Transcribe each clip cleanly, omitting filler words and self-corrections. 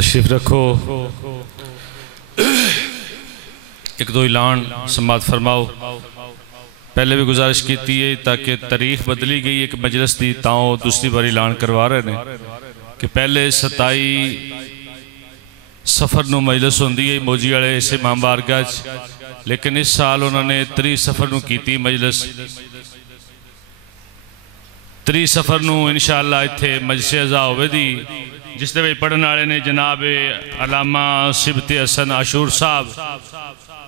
تشریف رکھو. ایک دو اعلان سماعت فرماؤ. پہلے بھی گزارش کیتی ہے تاکہ تاریخ بدلی گئی ایک مجلس دی تاؤں دوسری بار اعلان کروا رہے ہیں کہ پہلے 27 سفر نو مجلس ہوندی ہے موجی والے اسے امام بارگاہ، لیکن اس سال انہوں نے 30 سفر نو کیتی مجلس. 30 سفر نو انشاءاللہ اتھے مجلس اعزا ہوئے دی، جس دے پڑھن والے نے جناب علامہ سبت حسن عاشور صاحب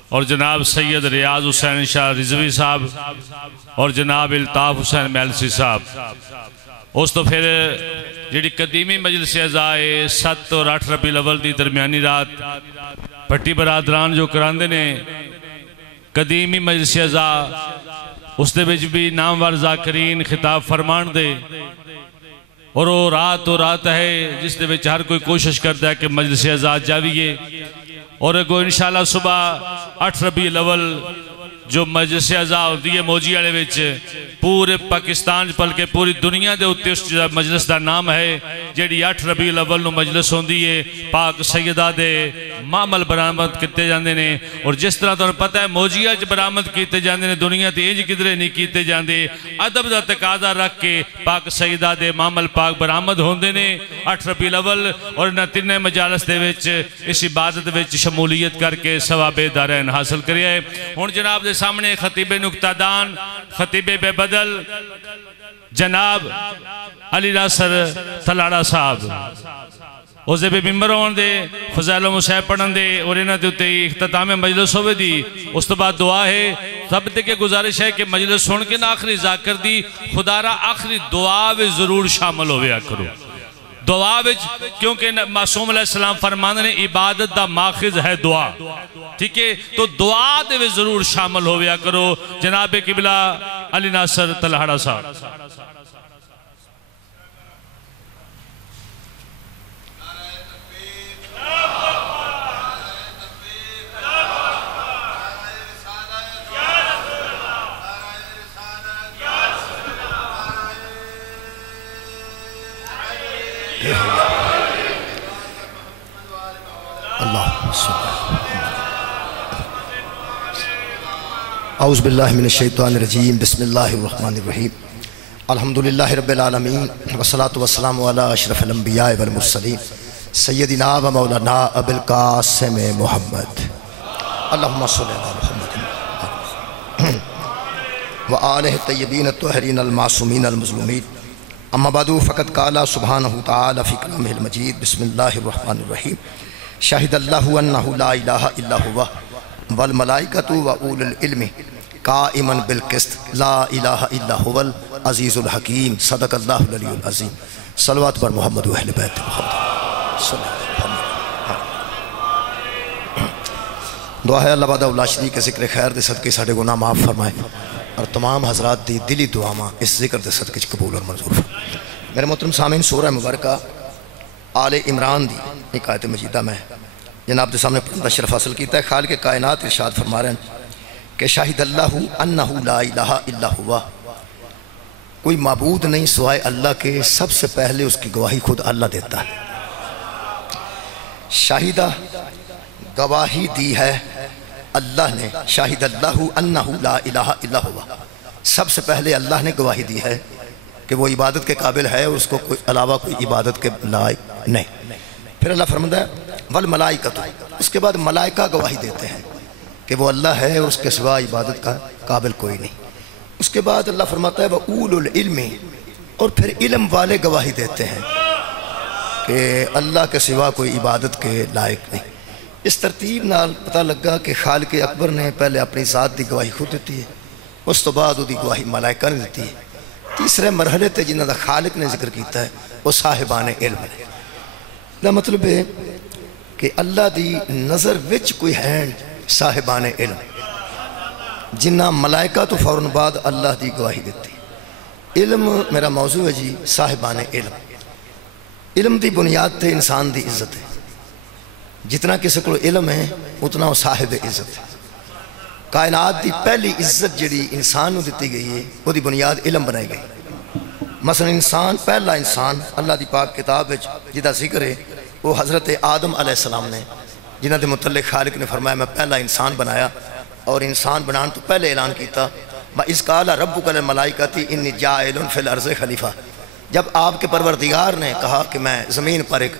اور جناب سید ریاض حسین شاہ رضوی صاحب اور جناب الطاف حسین میلسی صاحب. اس تو پھر جڑی قدیمی مجلس اعزا 7 اور 8 ربیع الاول دی درمیانی رات پٹی برادران جو کراندے نے قدیمی مجلس اعزا، اس دے وچ بھی نامور ذاکرین خطاب فرمان دے، اور وہ رات ہے جس دے وچ ہر کوئی کوشش کرتا ہے کہ مجلس اعزا جاویے. اور اگو انشاءاللہ صبح 8 ربیع الاول جو مجلس اعزا ہوتی ہے موجی والے وچ پورے پاکستان بلکہ پوری دنیا دے اوتے اس مجلس دا نام ہے جیڑی 8 ربیع الاول نو مجلس ہوندی ہے. پاک سیدہ دے معمل برآمد کیتے جاندے نے، اور جس طرح تمہیں پتہ ہے موجیہ چ برآمد کیتے جاندے نے دنیا تے انج کدھرے نہیں کیتے جاندے. ادب دا تقاضا رکھ کے پاک سیدہ دے معمل پاک برآمد ہوندے نے 8 ربیع الاول، اور انہاں تینے مجالس دے وچ اس عبادت وچ شمولیت کر کے ثواب دارین حاصل کریا ہے. ہن جناب دے سامنے خطیب نکتہ دان، خطیب بے بدل جناب علی ناصر تلاڑا صاحب اسے بھی ممبر ہون دے، فضائل و مصائب پڑھن دے، اور انہاں دے اتے اختتام مجلس ہوئے دی. اس تو بعد دعا ہے. سب دے کے گزارش ہے کہ مجلس سن کے نا آخری ذاکر دی خدا را آخری دعا وے ضرور شامل ہویا کرو. دعا وچ کیونکہ معصوم علیہ السلام فرمانے نے عبادت دا ماخذ ہے دعا، ٹھیک ہے؟ تو دعا دے وے ضرور شامل ہویا کرو. جناب قبلہ علی ناصر تلہاڑا صاحب. اعوذ باللہ من الشیطان الرجیم. بسم اللہ الرحمن الرحیم. الحمدللہ رب العالمین والصلاة والسلام علی اشرف الانبیاء والمرسلین سیدنا و مولانا ابو القاسم محمد اللہم صلی علی محمد وآلہ الطیبین الطاہرین المعصومین المظلومین. اما بعد فقد قال سبحانہ تعالی فی کلامہ المجید. بسم اللہ الرحمن الرحیم. شاہد اللہ انہ لا الہ الا ہوا والملائکۃ واولو العلم قائما بالقسط لا الہ الا هو العزیز الحکیم. صدق اللہ العلی العظیم. صلوات بر محمد و اہل بیت محمد صلی اللہ علیہ وسلم. دعا ہے اللہ بعد اولا شریک کے ذکر خیر دے صدقے ساڑھے گناہ معاف فرمائے، اور تمام حضرات دی دلی دعا ماں اس ذکر دے صدقے قبول اور منظور فرمائے. میرے محترم سامعین، سورہ مبارکہ آل عمران دی ایک آیت مجیدہ میں جناب دے سامنے پڑھنا شرف حاصل کیتا ہے. خالق کائنات ارشاد فرما رہے ہیں کہ شاہد اللہ انہ لا الہ الا ہوا، کوئی معبود نہیں سوائے اللہ کے. سب سے پہلے اس کی گواہی خود اللہ دیتا ہے. شاہدہ گواہی دی ہے اللہ نے. شاہد اللہ انہ لا الہ الا ہوا، سب سے پہلے اللہ نے گواہی دی ہے کہ وہ عبادت کے قابل ہے، اس کو کوئی علاوہ کوئی عبادت کے لائق نہیں. پھر اللہ فرماتا ہے والملائکۃ، اس کے بعد ملائکہ گواہی دیتے ہیں کہ وہ اللہ ہے اور اس کے سوا عبادت کا قابل کوئی نہیں. اس کے بعد اللہ فرماتا ہے وَأُولُو الْعِلْمِ، اور پھر علم والے گواہی دیتے ہیں کہ اللہ کے سوا کوئی عبادت کے لائق نہیں. اس ترتیب نال پتہ لگا کہ خالق اکبر نے پہلے اپنی ذات دی گواہی خود دیتی ہے، اس تو بعد وہ دی گواہی ملائکہ نے دیتی ہے. تیسرے مرحلے تے جنہاں دا خالق نے ذکر کیتا ہے وہ صاحبان علم ہے. دا مطلب ہے کہ اللہ دی نظر وچ کوئی ہیں صاحبان علم، جنہ ملائکہ تو فوراً بعد اللہ دی گواہی دیتی. علم میرا موضوع ہے جی، صاحبان علم. علم دی بنیاد تے انسان دی عزت ہے. جتنا کسی کو علم ہے اتنا وہ صاحب عزت ہے. کائنات دی پہلی عزت جڑی انسان نو دیتی گئی ہے وہ دی بنیاد علم بنائی گئی. مثلا انسان، پہلا انسان اللہ دی پاک کتاب وچ جدا ذکر ہے وہ حضرت آدم علیہ السلام نے جنہوں کے متعلق خالق نے فرمایا میں پہلا انسان بنایا اور انسان بنان تو پہلے اعلان کیتا اِذْ قَالَ رَبُّكَ لِلْمَلَائِكَةِ إِنِّي جَاعِلٌ فِي الْأَرْضِ خلیفہ، جب آپ کے پروردگار نے کہا کہ میں زمین پر ایک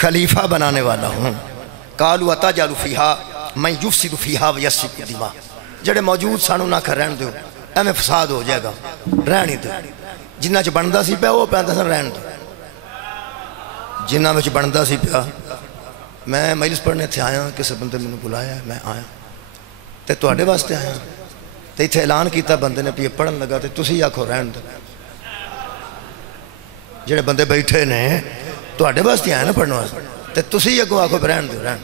خلیفہ بنانے والا ہوں، قَالُوا أَتَجْعَلُ فِيهَا مَن يُفْسِدُ فِيهَا وَيَسْفِكُ الدِّمَاءَ، جڑے موجود سانو نہ کر رہن دیو ایویں فساد ہو جائے گا، رہنی دو جنہ چ بندا سی پیا وہ پیندا سن رہن دو، جنہ وچ بندا سی پیا۔ میں مجلس پڑھنے تھے آیا، کسی بندے میں نے بلایا، میں آیا تے تواڈے واسطے آیا تے ایتھے اعلان کیتا بندے نے پی پڑھن لگا تے تسی آکھو رہن دو، جڑے بندے بیٹھے نے تواڈے واسطے آیا نا پڑھن واسطے تے تسی اگوں آکھو رہن دو، رہن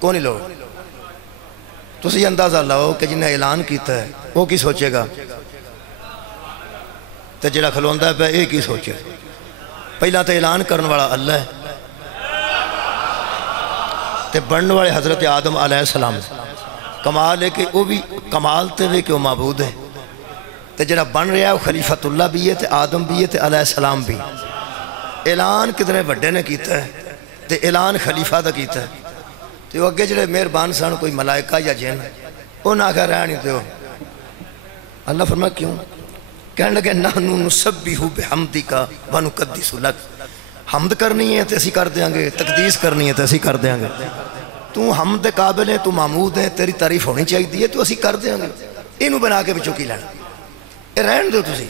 کو نہیں لوڑ۔ تسی اندازہ لاؤ کہ جنہیں اعلان کیتا ہے وہ کی سوچے گا تے جڑا کھلوندا پیا یہ کی سوچے؟ پہلا تے اعلان کرن والا اللہ ہے تے بننے والے حضرت آدم علیہ السلام، کمال ہے کہ وہ بھی کمال تے وے کہ وہ معبود ہے تے جڑا بن رہا ہے وہ خلیفۃ اللہ بھی ہے تے آدم بھی ہے تے علیہ السلام بھی۔ اعلان کتنے بڑے نے کیتا ہے تے اعلان خلیفہ دا کیتا ہے تے وہ اگے جڑے مہربان سن کوئی ملائکہ یا جن وہ نہ کہہ رہا نہیں تے اللہ فرمایا کیوں؟ کہنے لگے نحنو نسبح بحمدک ونقدس لک، حمد کرنی ہے تے اسی کر دیاں گے، تقدیس کرنی ہے تے اسی کر دیاں گے، تو حمد قابل ہے، تو معمود ہے، تیری تعریف ہونی چاہیے تو اسی کر دیاں گے، انہوں بنا کے بچوں کی لینا اے رہن دو تسی۔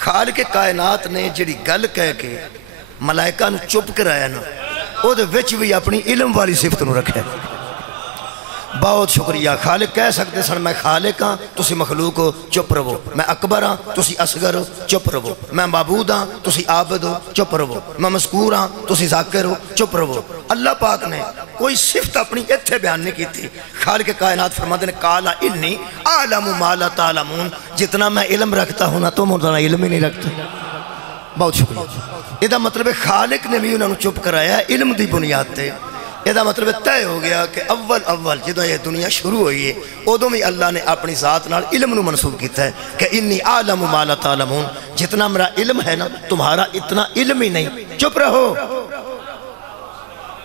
خالق کائنات نے جڑی گل کہہ کے ملائکہ نو چپ کرایا نا او دے وچ بھی اپنی علم والی صفت نو رکھے۔ بہت شکریہ، خالق کہہ سکتے سن میں خالق ہاں تسی مخلوق ہو چپ رہو، میں اکبر ہاں تسی اصغر ہو چپ رہو، میں معبود ہاں تسی عابد ہو چپ رہو، میں مذکور ہاں تسی ذاکر ہو چپ رہو۔ اللہ پاک نے کوئی صفت اپنی اتھے بیان نہیں کی تھی۔ خالق کائنات فرماتے ہیں قال انی اعلم ما لا تعلمون، جتنا میں علم رکھتا ہوں نا تم اتنا علم ہی نہیں رکھتے۔ بہت شکریہ۔ یہ مطلب ہے خالق نے بھی انہوں نے چپ کرایا علم دی بنیاد تے، یہ مطلب طے ہو گیا کہ اول جدو یہ دنیا شروع ہوئی ہے ادوں بھی اللہ نے اپنی ذات نال علم نو منسوب کیتا ہے کہ انی اعلم ما لا تعلمون، جتنا میرا علم ہے نا تمہارا اتنا علم ہی نہیں، چپ رہو۔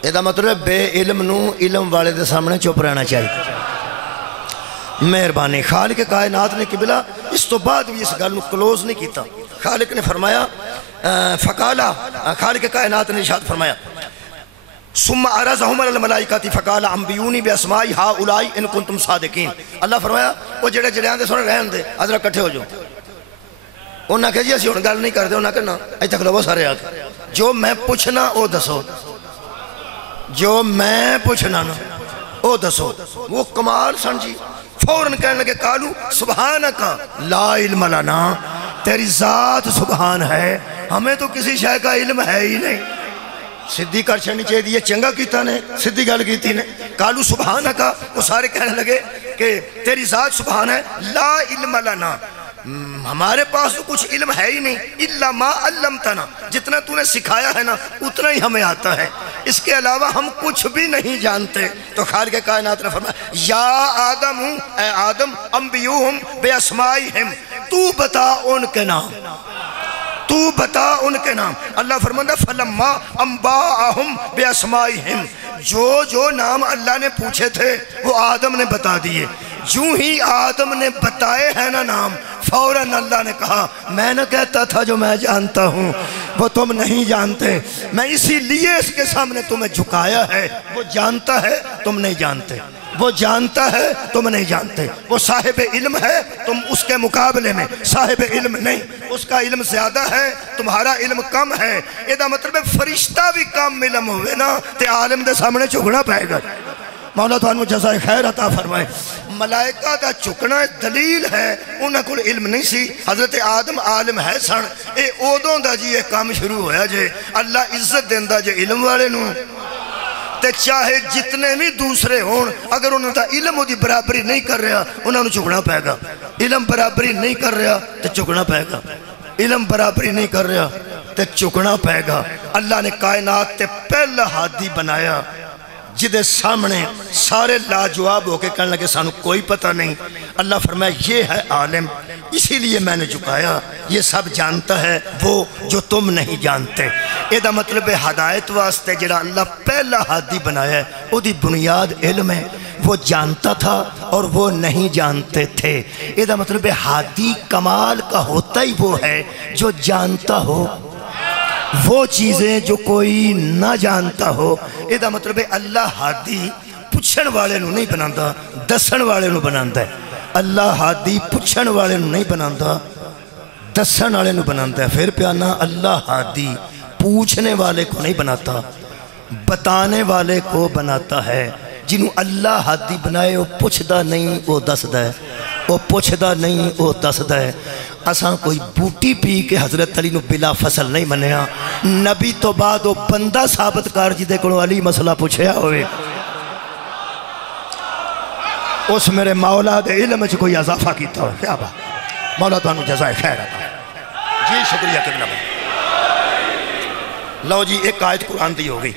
یہ مطلب بے علم نو علم والے دے سامنے چپ رہنا چاہیے۔ مہربانی خالق کائنات نے قبلہ اس تو بعد بھی اس گل نو کلوز نہیں کیتا۔ خالق نے فرمایا فقالا، خالق کائنات نے ارشاد فرمایا ثم عرضهم على الملائکۃ فقال انبئونی باسماء هؤلاء ان کنتم صادقین۔ اللہ فرمایا وہ جڑے جڑیاں دے سن رہن دے حضرت اکٹھے ہو جاؤ۔ انہاں کہ جی اسی ہن گل نہیں کردے، انہاں کہنا ایتھے کھلو سارے آ کے جو میں پوچھنا او دسو، جو میں پوچھنا نا او دسو۔ وہ کمال سن جی، فوراً کہنے لگے قالو سبحانک لا علم لنا، تیری ذات سبحان ہے، ہمیں تو کسی شے کا علم ہے ہی نہیں۔ صدی کر چھڑنی چاہیے دیئے چنگا کیتا نے، صدی گل کیتی نے، قالو سبحانکا، وہ سارے کہنے لگے کہ تیری ذات سبحان ہے، لا علم لنا، ہمارے پاس تو کچھ علم ہے ہی نہیں، الا ما علمتنا، جتنا تو نے سکھایا ہے نا اتنا ہی ہمیں آتا ہے، اس کے علاوہ ہم کچھ بھی نہیں جانتے۔ تو خالق کائنات نے فرمایا یا آدم، اے آدم انبئوہم باسمائہم، تو بتا ان کے نام، تو بتا ان کے نام۔ اللہ فرماتا فلما انباءہم باسمائہم، جو نام اللہ نے پوچھے تھے وہ آدم نے بتا دیے۔ جو ہی آدم نے بتائے ہیں نا نام، فوراً اللہ نے کہا میں نہ کہتا تھا جو میں جانتا ہوں وہ تم نہیں جانتے، میں اسی لیے اس کے سامنے تمہیں جھکایا ہے۔ وہ جانتا ہے تم نہیں جانتے، وہ جانتا ہے تم نہیں جانتے، وہ صاحب علم ہے تم اس کے مقابلے میں صاحب علم نہیں، اس کا علم زیادہ ہے تمہارا علم کم ہے۔ یہ مطلب ہے فرشتہ بھی کم علم ہوئے نا تے عالم دے سامنے جھکنا پائے گا۔ مولا تانوں جزائے خیر عطا فرمائے۔ ملائکہ دا چکنا دلیل ہے انہاں کو علم نہیں سی، حضرت آدم عالم ہے سن، اے اودوں دا جی یہ کام شروع ہویا جے اللہ عزت دیندہ جے علم والے نوں، تے چاہے جتنے بھی دوسرے ہون اگر انہوں دا علم وہ دی برابری نہیں کر رہا انہوں نے چکنا پائے گا۔ علم برابری نہیں کر رہا تے چکنا پائے گا، علم برابری نہیں کر رہا تے چکنا پائے گا۔ اللہ نے کائنات تے پہلا ہادی بنایا جدے سامنے سارے لاجواب ہو کے کہنے لگے سانو کوئی پتہ نہیں. اللہ فرمایا یہ ہے عالم، اسی لیے میں نے جھکایا، یہ سب جانتا ہے وہ جو تم نہیں جانتے. یہ مطلب ہے ہدایت واسطے جڑا اللہ پہلا ہادی بنایا ہے وہ دی بنیاد علم ہے. وہ جانتا تھا اور وہ نہیں جانتے تھے. یہ مطلب ہے ہادی کمال کا ہوتا ہی وہ ہے جو جانتا ہو وہ چیزیں جو کوئی نہ جانتا ہو. یہ مطلب ہے اللہ ہادی پوچھن والے نو نہیں بناتا، دسن والے نو بناتا ہے. اللہ ہادی پوچھن والے نو نہیں بناتا، دسن والے نو بناتا ہے. پھر پیانا اللہ ہادی پوچھنے والے کو نہیں بناتا، بتانے والے کو بناتا ہے. جنہوں اللہ ہادی بنائے وہ پوچھدا نہیں وہ دسدا ہے، وہ پوچھدا نہیں وہ دسدا ہے. اساں کوئی بوٹی پی کے حضرت علی نو بلا فصل نہیں منیا. نبی تو بعد وہ بندہ ثابت کر جدے کو علی مسئلہ پوچھیا ہوئے اس میرے مولا دے علم چ کوئی اضافہ کیتا ہوئے. کیا بات، مولا تانوں جزائے خیر عطا. جی شکریہ قبلہ بھائی. لو جی ایک آیت قرآن دی ہو گئی.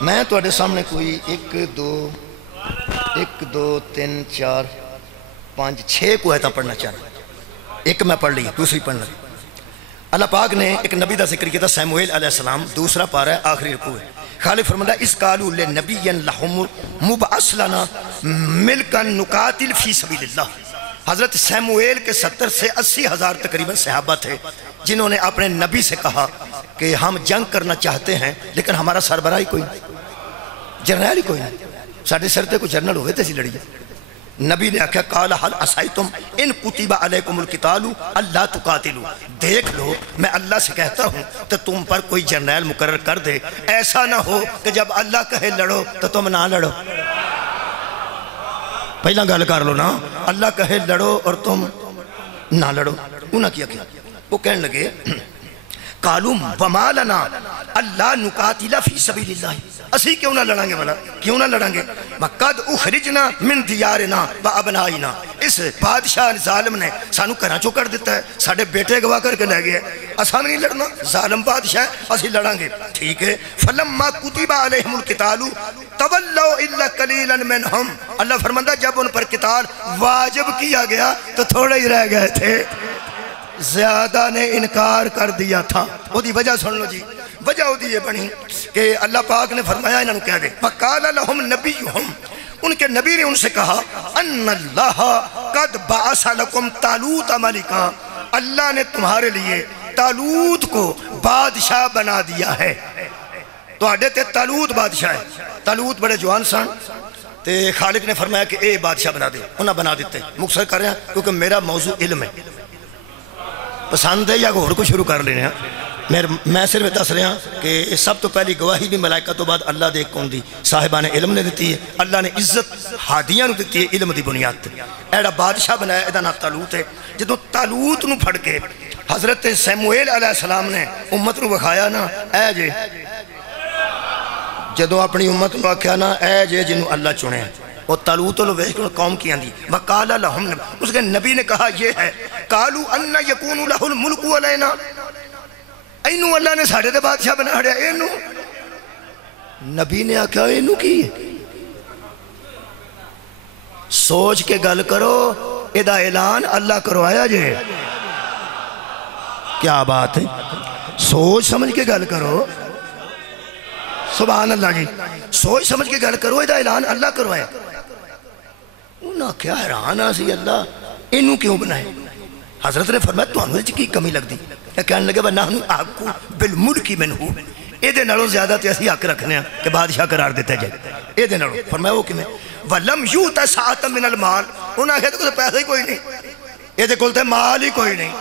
میں تواڈے سامنے کوئی 1 2 3 4 5 6 کو آیتاں پڑھنا چاہنا. ایک میں پڑھ لی، دوسری پڑھنا. اللہ پاک نے ایک نبی دا ذکر کیا تھا سیموئیل علیہ السلام، دوسرا پارہ ہے آخری رکوع ہے. خالق فرماتا ہے اس قالوا لنبی لہم مبعث لنا ملکا نقاتل فی سبیل اللہ. حضرت سیموئیل کے 70 سے 80 ہزار تقریباً صحابہ تھے جنہوں نے اپنے نبی سے کہا کہ ہم جنگ کرنا چاہتے ہیں لیکن ہمارا سربراہ ہی کوئی نہیں، جرنیل ہی کوئی نہیں. ساڑھے سرتے کو جرنل ہوئے تھے لڑی. نبی نے کہا قال حل عصیتم ان کتب علیکم القتال اللہ تقاتلوا. دیکھ لو میں اللہ سے کہتا ہوں تو تم پر کوئی جرنیل مقرر کر دے، ایسا نہ ہو کہ جب اللہ کہے لڑو تو تم نہ لڑو. پہلا گل کر لو نا، اللہ کہے لڑو اور تم نہ لڑو. انہاں کیا وہ کہنے لگے قالوا وما لنا اللہ نقاتل فی سبیل اللہ. اسی کیوں نہ لڑیں گے بھلا، کیوں نہ لڑیں گے؟ وَقَدْ اُخْرِجْنَا مِن دِيَارِنَا وَأَبْنَائِنَا. اس بادشاہ ظالم نے سانو گھراں چوں کر دیتا ہے، ساڑھے بیٹے گواہ کر کے لے گئے. اساں نہیں لڑنا، ظالم بادشاہ ہے، اسی لڑیں گے. ٹھیک ہے. فَلَمَّا كُتِبَ عَلَيْهِمُ الْقِتَالُ تَوَلَّوْا إِلَّا قَلِيلًا مِنْهُمْ. اللہ فرماتا جب ان پر قتال واجب کیا گیا تو تھوڑے ہی رہ گئے تھے، زیادہ نے انکار کر دیا تھا. وہ دی وجہ سن لو جی. وجہ وہ دی یہ بنی کہ اللہ پاک نے فرمایا انہوں نے کہہ دے وَقَالَ لَهُمْ نَبِيُّهُمْ. ان کے نبی نے ان سے کہا اَنَّ اللَّهَ قَدْ بَعَثَ لَكُمْ طَالُوتَ مَلِكًا. اللہ نے تمہارے لیے طالوت کو بادشاہ بنا دیا ہے. تو آڈے تے طالوت بادشاہ ہے. طالوت بڑے جوان سن تے خالق نے فرمایا کہ اے بادشاہ بنا دے. انہاں بنا دیتے. مختصر کر رہے ہیں کیونکہ میرا موضوع علم ہے. پسند ہے یا غور کو شروع کر لینے ہیں. میں صرف دس رہا کہ سب تو پہلی گواہی بھی ملائکہ تو بعد اللہ دے کون دی صاحبان علم نے دیتی ہے. اللہ نے عزت ہادیاں نو دیتی ہے علم دی بنیاد تے. ایڑا بادشاہ بنایا ایدہ نام طالوت ہے. جدو طالوت نو پھڑ کے حضرت سیموئیل علیہ السلام نے امت نو بکھایا نا اے جے، جدو اپنی امت نو آکھیا نا اے جے جنہوں اللہ چنے ہیں. وہ طالوت لو ویکھ قوم کی آندی وَقَالَ لَهُمْ. اس کے نبی نے کہا یہ ہے قَالُوا أَنَّ يَكُونُ لَهُ الْمُلْكُ عَلَيْنَا. اینو اللہ نے ساڑھے دے بادشاہ بنا رہا ہے. اینو نبی نے آکھا اینو کی سوچ کے گل کرو. ایدہ اعلان اللہ کروایا جے. کیا بات ہے، سوچ سمجھ کے گل کرو. سبحان اللہ جی. سوچ سمجھ کے گل کرو. ایدہ اعلان اللہ کروایا. انہاں کیا حیران آسی اللہ اینو کیوں بنائے. حضرت نے فرمایا تو انہوں نے کی کمی لگ دی. کہنے لگے وَنَحْنُ أَحَقُّ بِالْمُلْكِ مِنْهُ. اے دے نڑوں زیادہ تے اسی حق رکھنے ہیں کہ بادشاہ قرار دیتے جائے. اے دے نڑوں فرمایا وہ کمیں وَلَمْ يُوتَ سَعَةً مِنَ الْمَالِ. انہاں کہتے کوئی پیسہ ہی کوئی نہیں، اے دے کولتے مال ہی کوئی نہیں.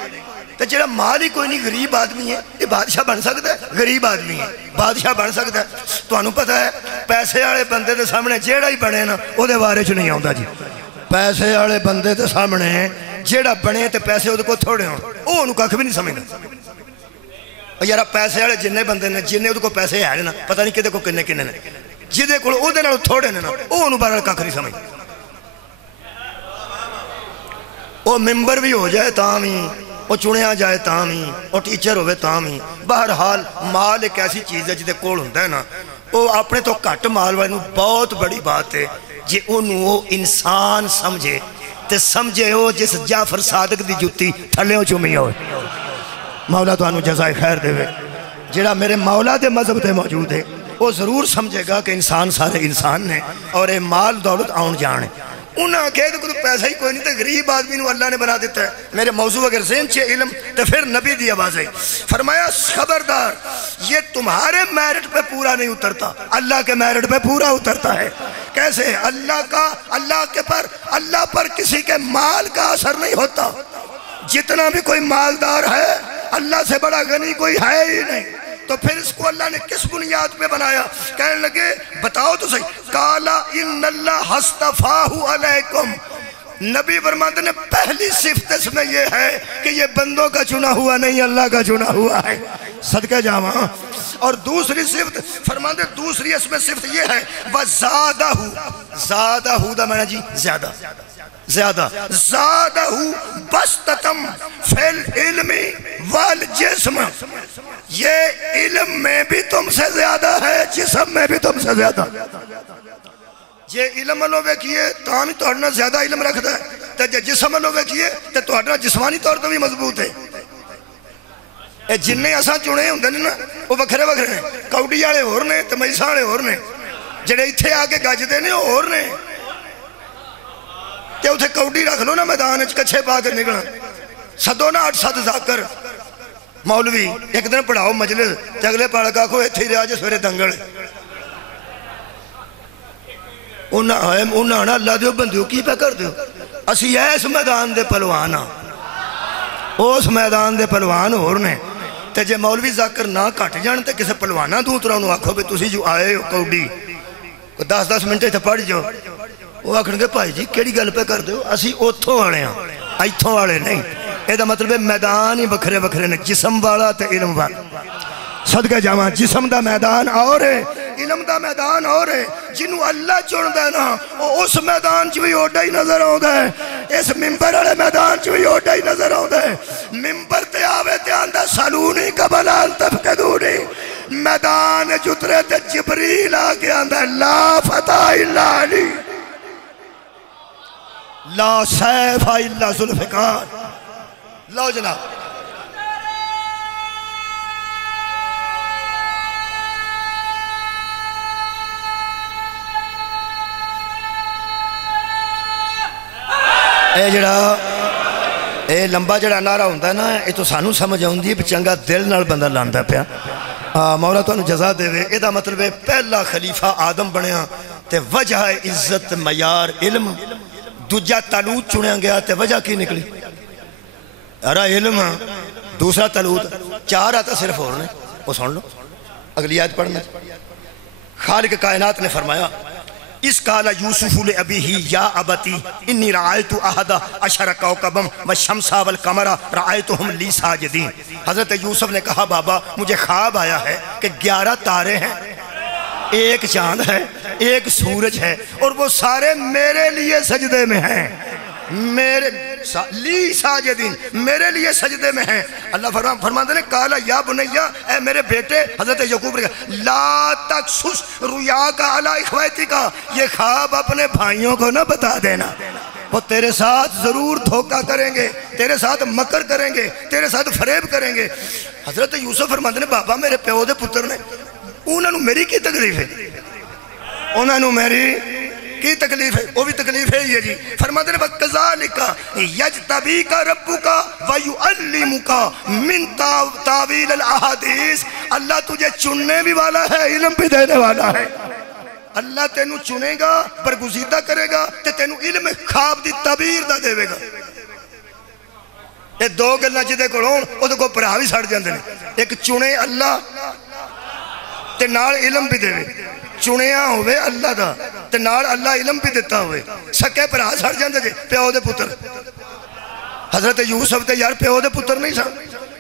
تو جڑا مال ہی کوئی نہیں غریب آدمی ہے یہ بادشاہ بن سکتا ہے؟ غریب آدمی ہے بادشاہ بن سکتا ہے؟ تو انہوں پتہ ہے پیسے والے بندے دے سامنے جیڑا ہی بنے نا وہ دے بارے چ نہیں آؤں جی. پیسے والے بندے دے سامنے جیڑا بنے تے پیسے وہ تھوڑے ہوں وہ انہوں کھ بھی نہیں سمجھنا. یارا پیسے والے جننے بندے نے جننے وہ پیسے ہے نا پتہ نہیں کدے کو کنے کنے نے جدے کو وہ تھوڑے نے نا وہ انہوں بارے کھ نہیں سمجھ. وہ ممبر بھی ہو جائے تاں بھی، وہ چنیا جائے تاں بھی، وہ ٹیچر ہوئے تاں بھی. بہرحال مال ایک ایسی چیز ہے جدے کول ہوندہ ہے نا وہ اپنے تو گھٹ مال والے بہت بڑی بات ہے جی انہوں وہ انسان سمجھے تے سمجھے ہو جس جعفر صادق دی جتی تھلیوں چومی ہو. مولا تو انہوں جزائے خیر دے وے. جڑا میرے مولا دے مذہب تے موجود ہے وہ ضرور سمجھے گا کہ انسان سارے انسان نے اور اے مال دولت آن جانے. انہاں کہے تو پیسہ ہی کوئی نہیں تے غریب آدمی نو اللہ نے بنا دیتا ہے. میرے موضوع اگر ذہن چھے علم تو پھر نبی دی آواز ہے. فرمایا خبردار یہ تمہارے میرٹ پہ پورا نہیں اترتا، اللہ کے میرٹ پہ پورا اترتا ہے. کیسے؟ اللہ پر کسی کے مال کا اثر نہیں ہوتا. جتنا بھی کوئی مالدار ہے اللہ سے بڑا غنی کوئی ہے ہی نہیں. تو پھر اس کو اللہ نے کس بنیاد پہ بنایا؟ کہنے لگے بتاؤ تو صحیح. قَالَ إِنَّ اللَّهَ اصْطَفَاهُ عَلَيْكُمْ. نبی فرماتے ہیں پہلی صفت اس میں یہ ہے کہ یہ بندوں کا چنا ہوا نہیں، اللہ کا چنا ہوا ہے. صدقہ جاواں. اور دوسری صفت فرماتے ہیں دوسری اس میں صفت یہ ہے وَزَادَهُ. زَادَهُ دا معنی جی زیادہ زیادہ. زَادَهُ بَسْطَتَمْ فِي الْعِلْمِ وَالْجِسْمِ. یہ علم میں بھی تم سے زیادہ ہے، جسم میں بھی تم سے زیادہ. یہ علم لوگے کیے تو ہمیں توڑنا زیادہ علم رکھتا ہے، تو یہ جسم لوگے کیے تو توڑنا جسمانی طور تو بھی مضبوط ہے. اے جننے اساں چنے ہوندے نے نا وہ وکھرے وکھرے نے. کوڈی والے ہور نے تے میساں والے ہور نے. جڑے ایتھے آ کے گجدے نے ہور نے. تے اتھے کوڈی رکھ لو نا میدان وچ کچھے پا کے نکلنا. سدو نا 8-7 ذاکر مولوی ایک دن پڑھاؤ مجلس تے اگلے پڑھ کا کو ایتھے رہا جو سویرے دنگل. انہاں اللہ دیو بندیو کی پہ کر دیو. اسی ایس میدان دے پلوان ہاں، اس میدان دے پلوان ہور نے. تے جے مولوی ذاکر نہ کٹ جان تے کسے پلوانہ دوترا انہوں آکھو بھی تسی جو آئے ہو کوڈی 10-10 منٹے تے پڑھ جو. وہ آکھن گے بھائی جی کیڑی گل پہ کر دیو، اسی اوتھوں والے ہاں ایتھوں والے نہیں. اے دا مطلب ہے میدان ہی بکھرے بکھرے نے، جسم والا تے علم والا. صدقہ جاواں. جسم دا میدان اور ہے، علم دا میدان اور ہے. جنہوں اللہ چن دے نا اس میدان چ بھی اوڈا ہی نظر آتا ہے، اس ممبر والے میدان چ بھی اوڈا ہی نظر آتا ہے. ممبر تے آوے تے آندا سلونی قبل ان تفقدونی. میدان جترے تے جبریل آ کے آندا لا فتح الا علی لا سیف الا ذوالفقار. لو جناب اے لمبا جڑا نعرہ ہوندہ ہے نا اے تو سانو سمجھ آؤندی ہے چنگا دل نال بندہ لاندا پیا. مولا تو انہوں جزا دے وے. اے دا مطلب ہے پہلا خلیفہ آدم بنیا تے وجہ عزت معیار علم. دوجا تالوت چنیا گیا تے وجہ کی نکلی؟ ارا علم. دوسرا تالوت. 4 آتا صرف اور نے، وہ سن لو اگلی آیت پڑھنا. خالق کائنات نے فرمایا اس قال یوسف لابیہ یا ابتی انی رأیت احد عشر کوکبا والشمس والقمر رأیتہم لی ساجدین. حضرت یوسف نے کہا بابا مجھے خواب آیا ہے کہ 11 تارے ہیں، ایک چاند ہے، ایک سورج ہے، اور وہ سارے میرے لیے سجدے میں ہیں. میرے لی ساجدین میرے لیے سجدے میں ہیں. اللہ فرماتے ہیں قال یا بنیا اے میرے بیٹے. حضرت یعقوب نے کہا لا تقصص رؤیاک علی اخوتک. یہ خواب اپنے بھائیوں کو نہ بتا دینا، وہ تیرے ساتھ ضرور دھوکہ کریں گے، تیرے ساتھ مکر کریں گے، تیرے ساتھ فریب کریں گے. حضرت یوسف فرماتے ہیں بابا میرے پیو دے پتر نے، انہوں نے میری کی تکلیف ہے؟ انہوں نے میری کی تکلیف ہے؟ وہ بھی تکلیف ہے یہ جی. فرماتے ہیں وَكَذَلِكَ يَجْتَبِيكَ رَبُّكَ وَيُعَلِّمُكَ مِن تَعْوِيلِ الْأَحَادِيثِ. اللہ تجھے چننے بھی والا ہے، علم بھی دینے والا ہے. اللہ تینوں چنے گا، برگزیدہ کرے گا تے تینوں علم خواب دی تعبیر دا دے گا. یہ 2 گلاں جدے کول ہون اودے کو بھرا بھی سڑ جاندے نے. ایک چنے اللہ تے نال علم بھی دے. چنیا ہوئے اللہ دا تے نال اللہ علم بھی دیتا ہوئے. سکے بھرا سڑ جاندے جے پیو دے پتر. حضرت یوسف تے یار پیو دے پتر نہیں سن.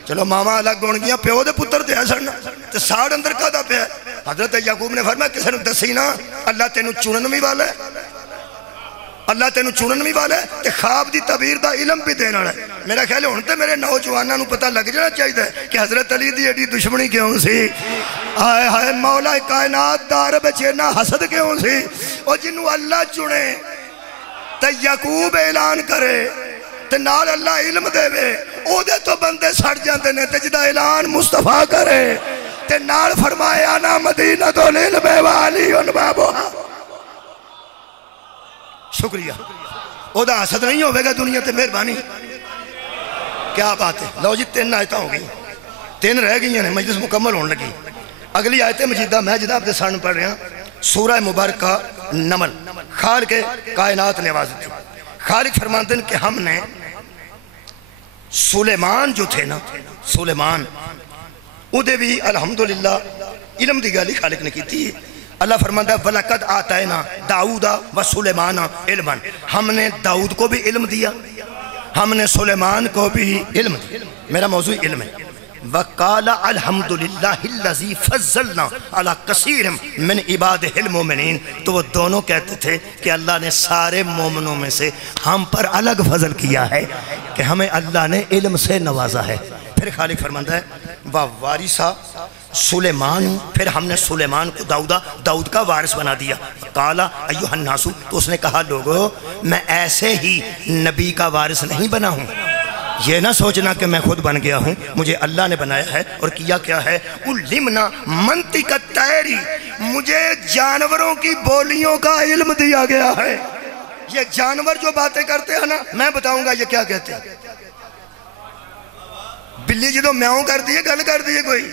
چلو ماما الگ گون گیا، پیو دے پتر تے سڑنا تے ساڑ اندر کا دا پیا. حضرت یعقوب نے فرمایا کسی نے دسی نا اللہ تینوں چنن بھی والا ہے، اللہ تینوں چنن بھی والا ہے تے خواب دی تعبیر دا علم بھی دینا ہے۔ میرا خیال ہے ہن تے میرے نوجواناں نوں پتہ لگ جانا چاہیے کہ حضرت علی دی ایڈی دشمنی کیوں سی، ہائے ہائے مولا کائنات دا رب چینا حسد کیوں سی، او جنوں اللہ چنے تے یعقوب اعلان کرے تے نال اللہ علم دے وے او دے تو بندے سڑ جاندے نے تے جدا اعلان مصطفیٰ کرے تے نال فرمائے انا مدینہ تو العلم والی ان بابوہا۔ شکریہ، او دا حسد نہیں ہوئے گا دنیا تے مہربانی، کیا بات ہے۔ لو جی 3 آیتیں ہو گئی، 3 رہ گئی ہیں، مجلس مکمل ہونے لگی۔ اگلی آیت مجیدہ میں جناب دے سامنے پڑھ رہا ہوں، سورہ مبارکہ نمل۔ خالق کائنات نے آواز دی، خالق فرماتے ہیں کہ ہم نے سلیمان جو تھے نا، سلیمان او دے بھی الحمدللہ علم دی گالی خالق نے کی تھی۔ اللہ فرماتا ہے وَلَقَدْ آتَيْنَا دَاؤُدَ وَسُلَيْمَانَ عِلْمًا، ہم نے داؤد کو بھی علم دیا، ہم نے سلیمان کو بھی علم دیا۔ میرا موضوع علم ہے۔ وَقَالَ الْحَمْدُ لِلَّهِ الَّذِي فَضَّلْنَا عَلَى كَثِيرٍ مِّنْ عِبَادِهِ الْمُؤْمِنِينَ، تو وہ دونوں کہتے تھے کہ اللہ نے سارے مومنوں میں سے ہم پر الگ فضل کیا ہے کہ ہمیں اللہ نے علم سے نوازا ہے۔ پھر خالق فرماتا ہے وَوَارِثَ سلیمان، پھر ہم نے سلیمان کو داؤد کا وارث بنا دیا۔ قَالَ أَيُّهَا النَّاسُ، تو اس نے کہا لوگو میں ایسے ہی نبی کا وارث نہیں بنا ہوں، یہ نہ سوچنا کہ میں خود بن گیا ہوں، مجھے اللہ نے بنایا ہے اور کیا کیا ہے، علمنا منطق الطیر، مجھے جانوروں کی بولیوں کا علم دیا گیا ہے۔ یہ جانور جو باتیں کرتے ہیں نا، میں بتاؤں گا یہ کیا کہتے ہیں۔ بلی جدو میاؤں کر دیئے گل کر دیئے کوئی،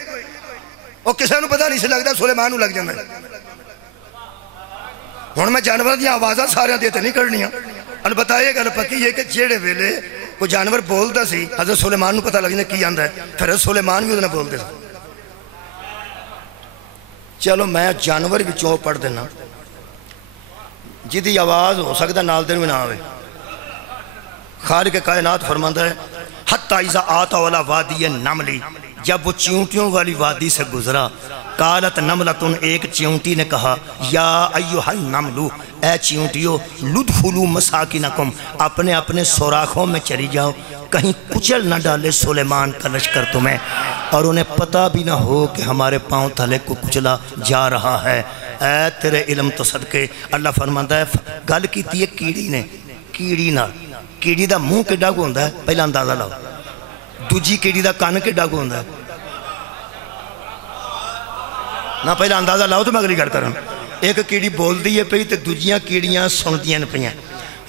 اور کسے نو پتہ نہیں سے لگتا، سلیمان نو لگ جانا ہے۔ ہن میں جانور دیا آوازاں سارے دیتے نہیں کرنی ہیں، البتہ یہ گل پکی ہے کہ جیڑے ویلے کوئی جانور بولتا سی حضرت سلیمان نو پتہ لگنے کی آندہ ہے، پھر حضرت سلیمان بھی انہیں بولتے سی۔ چلو میں جانور بھی چوہ پڑھ دینا، جدی آواز ہو سکتا نال دن میں نہ آوے۔ خالق کائنات فرماندہ ہے حتی اذا آتا والا وادی نملی، جب وہ چیونٹیوں والی وادی سے گزرا، قالت نملتن، ایک چیونٹی نے کہا یا ایوہ النملو، اے چیونٹیو لدخلو مساکنکم، اپنے اپنے سوراخوں میں چلی جاؤ، کہیں کچل نہ ڈالے سلیمان کا لشکر تمہیں، اور انہیں پتہ بھی نہ ہو کہ ہمارے پاؤں تھلے کو کچلا جا رہا ہے۔ اے تیرے علم تو صدقے، اللہ فرماتا ہے گل کی تھی کیڑی نے، کیڑی نہ، کیڑی دا منہ کے ڈاگو ہوندہ ہے، پہلا اندازہ لاؤ، دوجی کیڑی دا کان کے ڈاگو ہوندہ ہے نہ، پہلا اندازہ لاؤ تو میں اگلی گل کروں۔ ایک کیڑی بول دی ہے پہی تے دوجیاں کیڑیاں سن دیاں پہیاں،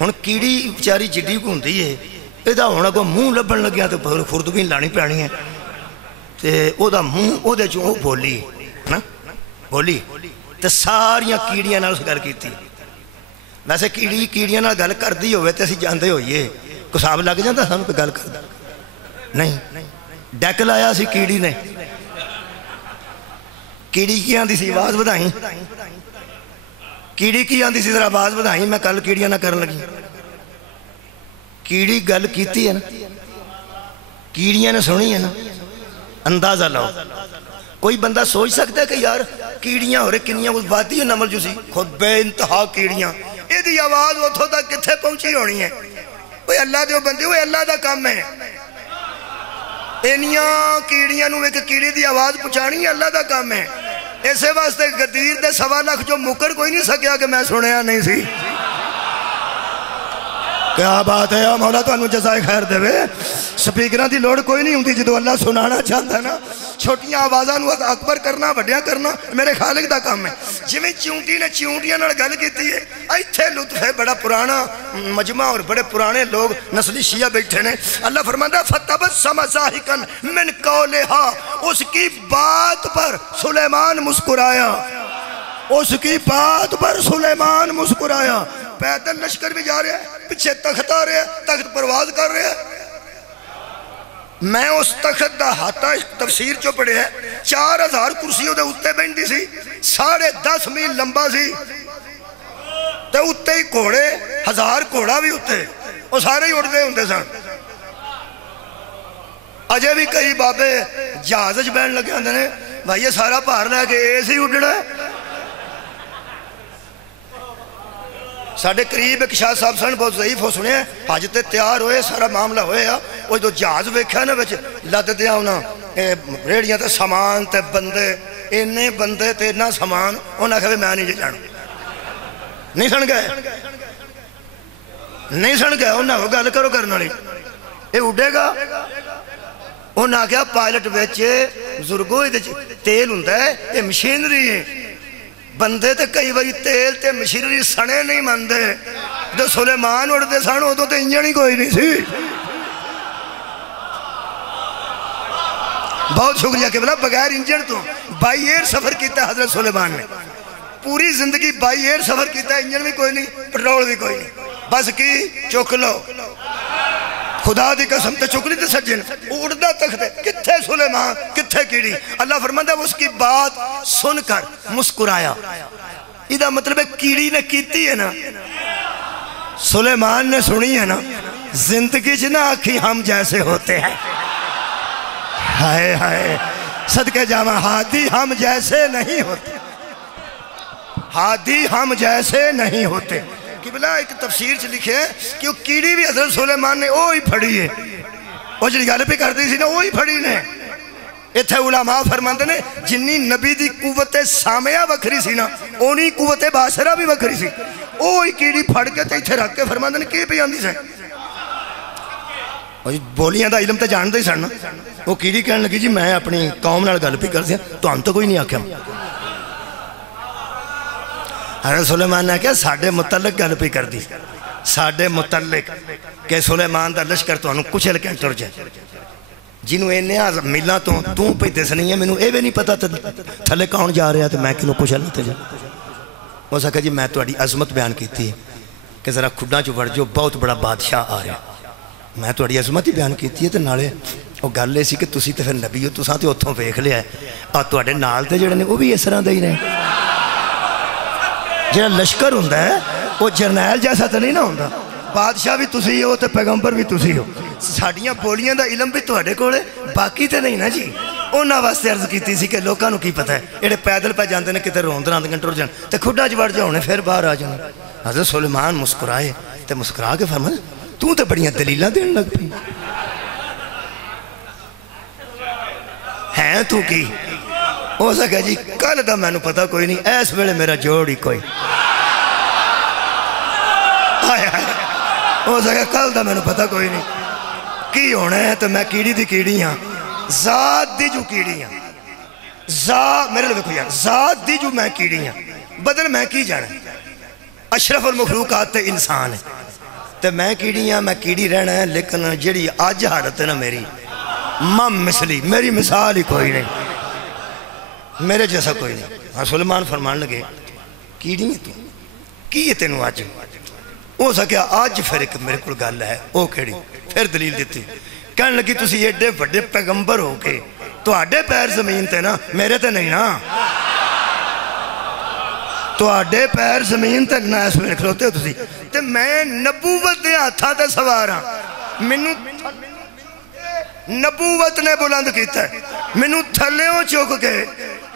ہن کیڑی بچاری جڈی کو ہوندی ہے، ایدہ ہونا کو منہ لبن لگیا تو خورد بھی لانی پیانی ہے، تے او دا منہ او دے جو بولی نا، بولی تے ساریاں کیڑیاں نال اس گل کی تھی۔ ویسے کیڑیاں نال گل کر دی ہوئے تے اسی جاندے ہوئیے کو صاحب لگ جاندہ سانو پہ گل کر دی نہیں، ڈیک لایا سی کیڑی نے، کیڑی کی آندھی سی آواز بدھائیں، کیڑی کی آندھی سی ذرا آواز بدھائیں، میں کل کیڑیاں نہ کرن لگی، کیڑی گل کیتی ہے نا، کیڑیاں نے سنی ہے نا، اندازہ لاؤ۔ کوئی بندہ سوچ سکتا ہے کہ یار کیڑیاں ہو رہے کنیاں اس وادی نمل جو سی خود بے انتہا کیڑیاں، یہ دی آواز اتھو تک کتھے پہنچی ہونی ہے؟ وہ اللہ دے بندے ہوئے اللہ دا کام ہے، اینیاں کیڑیاں نو ایک کیڑی دی آواز پہنچانی ہے اللہ دا کام ہے۔ ایسے واسطے غدیر دے 1.25 لاکھ جو مکر کوئی نہیں سکیا کہ میں سنیا نہیں سی۔ کیا بات ہے، مولا تو انہوں جزائے خیر دے وے، سپیکران دی لوڑ کوئی نہیں ہوندی جدو اللہ سنانا چاہتا ہے نا، چھوٹیاں آوازاں نو اکبر کرنا بڑھیا کرنا میرے خالق دا کام ہے۔ جویں چیونٹی نے چیونٹیاں نال گل کیتی ہے، ایتھے لطف ہے، بڑا پرانا مجمع اور بڑے پرانے لوگ نسلی شیعہ بیٹھے نے۔ اللہ فرماتا ہے فَتَبَسَّمَ ضَاحِكًا مِّن قَوْلِهَا، اس کی بات پر سلیمان مسکرایا، اس کی بات پر سلیمان مسکرایا۔ پیدل لشکر بھی جا رہے ہیں، پیچھے تخت آ رہے ہیں، تخت پرواز کر رہے ہیں۔ میں اس تخت دا ہاتھا تفسیر چو پڑھے ہیں، 4000 کرسیوں دے اتے بینڈی سی، 10.5 میل لمبا سی، تے اتے ہی گھوڑے 1000 گھوڑا بھی اتے، وہ سارے ہی اڑتے ہوندے سن۔ اجے بھی کئی بابے جہاز بین لگے ہوندے نے، بھائی یہ سارا بھار لے کے ایسے ہی اڑنا ہے، ساڑھے قریب ایک شاہ صاحب سن بہت ضعیف ہو سنے حج تے تیار ہوئے سارا معاملہ ہوئے وہ جو جہاز ویکھیا نا بچ لد دیا انہاں ریڑیاں تے سامان تے بندے اینے بندے تے اتنا سامان انہاں کہے میں نہیں جانا نہیں سن گئے نہیں سن گئے انہاں کو گل کرو کرنا نہیں یہ اڈے گا انہاں کہا پائلٹ بیچے بزرگوں تیل ہوندا ہے یہ مشینری ہے بندے تے کئی باری تیل تے مشینری سنے نہیں مندے جو سلیمان اڑتے سن ادو تے انجن ہی کوئی نہیں سی بہت شکریہ کہ بلا بغیر انجن تو بائی ایئر سفر کیتا ہے حضرت سلیمان نے پوری زندگی بائی ایئر سفر کیتا ہے انجن بھی کوئی نہیں پٹرول بھی کوئی نہیں بس کی چک لو خدا دی قسم تے چکلی تے سجن اڑدا تختے کتھے سلیمان کتھے کیڑی اللہ فرماتا ہے اس کی بات سن کر مسکرایا ادھا مطلب ہے کیڑی نے کیتی ہے نا سلیمان نے سنی ہے نا زندگی جنا آکھی ہم جیسے ہوتے ہیں ہائے ہائے صدقے جامع ہادی ہم جیسے نہیں ہوتے ہادی ہم جیسے نہیں ہوتے قبلہ ایک تفسیر سے لکھے کہ وہ کیڑی بھی حضرت سلیمان نے وہی پھڑی ہے وہ جڑی گل پہ کرتی سی نا وہی پھڑی نے اتھے علماء فرماندے نے جنی نبی دی قوت سامعہ وکھری سی نا اونی قوت باشرہ بھی وکھری سی وہی کیڑی پھڑ کے تے اتھے رکھ کے فرماندے نے کی پہ آندی سے بولیاں دا علم تے جان دے سن وہ کیڑی کہنے لگی جی میں اپنی قوم نال گل پہ کر دیا تو ہم تو کوئی نہیں آکھیا حضرت سلیمان نے کہا ساڑھے متعلق گل پہ کر دی ساڑھے متعلق کہ سلیمان دا لشکر تو انہوں کچھل کے ٹر جائے جنہوں اینے ملا تو پہ دس نہیں ہے میں اے بھی نہیں پتا تھلے کون جا رہا تو میں کنوں کچھل لیتے جا وہ سکھا جی میں تو اڑی عظمت بیان کی تھی کہ ذرا کھڈاں جو بڑھ جو بہت بڑا بادشاہ آ رہا میں تو اڑی عظمت ہی بیان کی تھی تو نالے وہ گل لے سی کہ تسی تے پھر نبی ہو تساں تے اتھوں ویکھ لیا ہے اور تو اڑے نال تے جڑے نے وہ بھی اس طرح دے ہی رہے جہاں لشکر ہوندہ ہے وہ جرنیل جیسا تو نہیں نہ ہوندہ بادشاہ بھی تسی ہو تو پیغمبر بھی تسی ہو ساڑیاں بولیاں دا علم بھی تو اڑے کوڑے باقی تے نہیں نا جی انہاں واسطے عرض کیتی سی کہ لوکاں نو کی پتہ ہے ایڈے پیدل پہ جاندے نے کتے روندر آندے گھنٹر جان تے کھڈا جوڑ جاؤنے پھر باہر آ جانے حضرت سلیمان مسکرائے تے مسکرا کے فرمائے تو تے بڑیاں دلیلاں دین لگ پی ہیں تو کی ہو سکا جی کل دا میں نو پتا کوئی نہیں ایس ویلے میرا جوڑ ہی کوئی ہو سکا کل دا میں نو پتا کوئی نہیں کی ہونا ہے تو میں کیڑی دی کیڑی ہاں ذات دی جو کیڑی ہاں میرے لئے کوئی یار ذات دی جو میں کیڑی ہاں بدل میں کی جانا اشرف المخلوقات تے انسان ہے تو میں کیڑی ہاں میں کیڑی رہنا ہے لیکن جڑی آج حالت ہے نا میری مم مثلی میری مثال ہی کوئی نہیں میرے جیسا کوئی نہیں سلیمان فرمان لگے کیڑی ہے تو کی ہے تینوں آج ہو سکیا آج پھر ایک میرے کو گل ہے او کیڑی پھر دلیل دیتی کہنے لگی تسی ایڈے بڑے پیغمبر ہو کے تو آڈے پیر زمین تے نا میرے تے نہیں نا تو آڈے پیر زمین تے نا اس میں کھلوتے ہو تسی تے میں نبوت دے ہاتھا تے سوارا منو نبوت نے بلند کیتا ہے منو تھلیوں چوک کے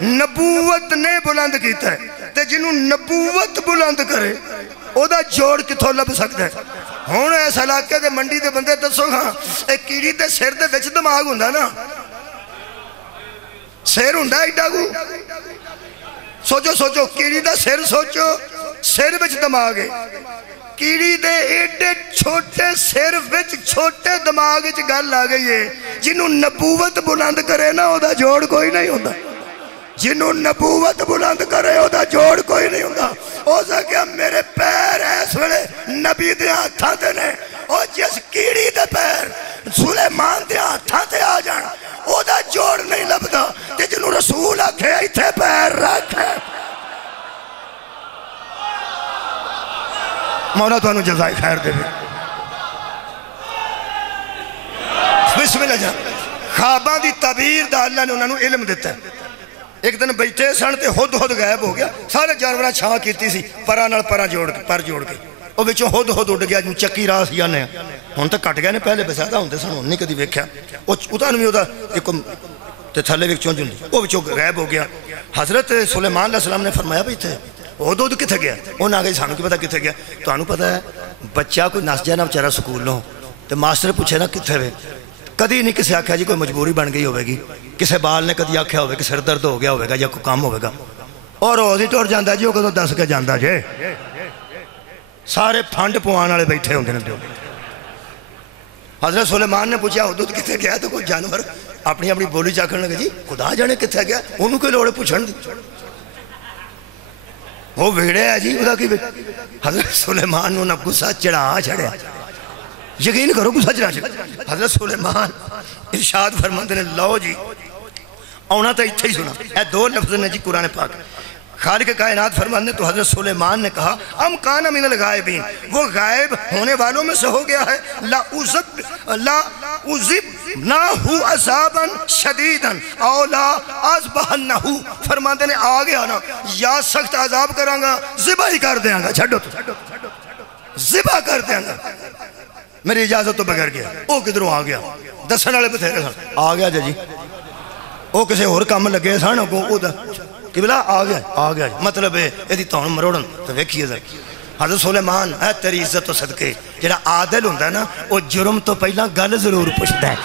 نبوت نے بلند کیتا ہے تے جنہوں نبوت بلند کرے او دا جوڑ کتھو لب سکتا ہے ہونے اس علاقے دے منڈی دے بندے دسو گا ایک کیڑی دے سر دے وچ دماغ ہوندہ نا سر ہوندہ ایڈا گو سوچو کیڑی دا سر سوچو سر وچ دماغ ہے کیڑی دے ایڈے چھوٹے سر وچ چھوٹے دماغ وچ گل آ گئی ہے جنہوں نبوت بلند کرے نا او دا جوڑ کوئی نہیں ہوندہ جنہوں نبوت بلند کرے او دا جوڑ کوئی نہیں ہوندہ او سکیا میرے پیر ایس وڑے نبی دے ہاتھاں تے نے او جس کیڑی دے پیر سلیمان دے ہاتھاں تے آ جانا او دا جوڑ نہیں لبدا تے جنہوں رسول آکھے ایتھے پیر رکھے مولا تو انہوں جزائی خیر دے بھی بسم اللہ جان خواباں دی تعبیر دا اللہ نے انہوں نے علم دیتا ہے ایک دن بیٹھے سن تے خود غائب ہو گیا سارے جانوراں چھاں کیتی سی پرا نال پرا جوڑ کے پر جوڑ کے او وچوں خود اڑ گیا جو چکی راس جانے ہن تے کٹ گئے نے پہلے بسادا ہوندے سن ہن نہیں کدی ویکھیا او اتان وی اودا ایک تے تھلے وچوں او وچوں غائب ہو گیا حضرت سلیمان علیہ السلام نے فرمایا بھئی تھے حدود کتنے گیا؟ انہیں آگے سانو کی پتا کتنے گیا؟ تو انہوں پتا ہے بچہ کوئی نس جائے نا بچارہ سکولوں تو ماسٹر پوچھے نا کتنے وے، کدی نہیں کسی آکھیا جی کوئی مجبوری بن گئی ہوئے گی، کسی بال نے کدی آکھیا ہوئے کہ سر درد ہو گیا ہوئے گا یا کوئی کام ہوئے گا، اور روز ہی ٹور جاندہ جی وہ کدو دس کے جاندہ جے سارے پھانڈ پوان والے بیٹھے ہوندے نے۔ حضرت سلیمان نے پوچھا حدود کتنے گیا؟ تو کوئی جانور اپنی اپنی بولی چاکھنے لگے جی خدا جانے کتنے گیا، انہوں کوئی لوڑے پوچھن دی، وہ ویڑے ہے جی خدا کی۔ حضرت سلیمان نے غصہ چڑھا چھڑیا، یقین کرو غصہ چڑھا چھڑیا۔ حضرت سلیمان ارشاد فرماندے نے لو جی اونا تو اتھے ہی سنا، اے دو لفظ نے جی قرآن پاک۔ خالق کائنات فرماندے تو حضرت سلیمان نے کہا ام کانا من الغائبین، وہ غائب ہونے والوں میں سے ہو گیا ہے، لا اُزِبْنَاهُ عَذَابًا شَدِيدًا او لا اَذْبَحَنَّهُ، فرماندے نے آ گیا نا یا سخت عذاب کرانگا ذبح ہی کر دیاں گا، چھڑو تو ذبح کر دیاں گا، میری اجازت تو بغیر گیا۔ او کدھروں آ گیا؟ دسن والے بتھیرے سن، آ گیا جی او کسے اور کام لگے سن او قبلہ آ گیا مطلب ہے یہ تون مروڑن تو ویکھیے ذرا حضرت سلیمان ہے تیری عزت و صدقے جڑا عادل ہوندہ ہے نا وہ جرم تو پہلا گل ضرور پوچھتا ہے،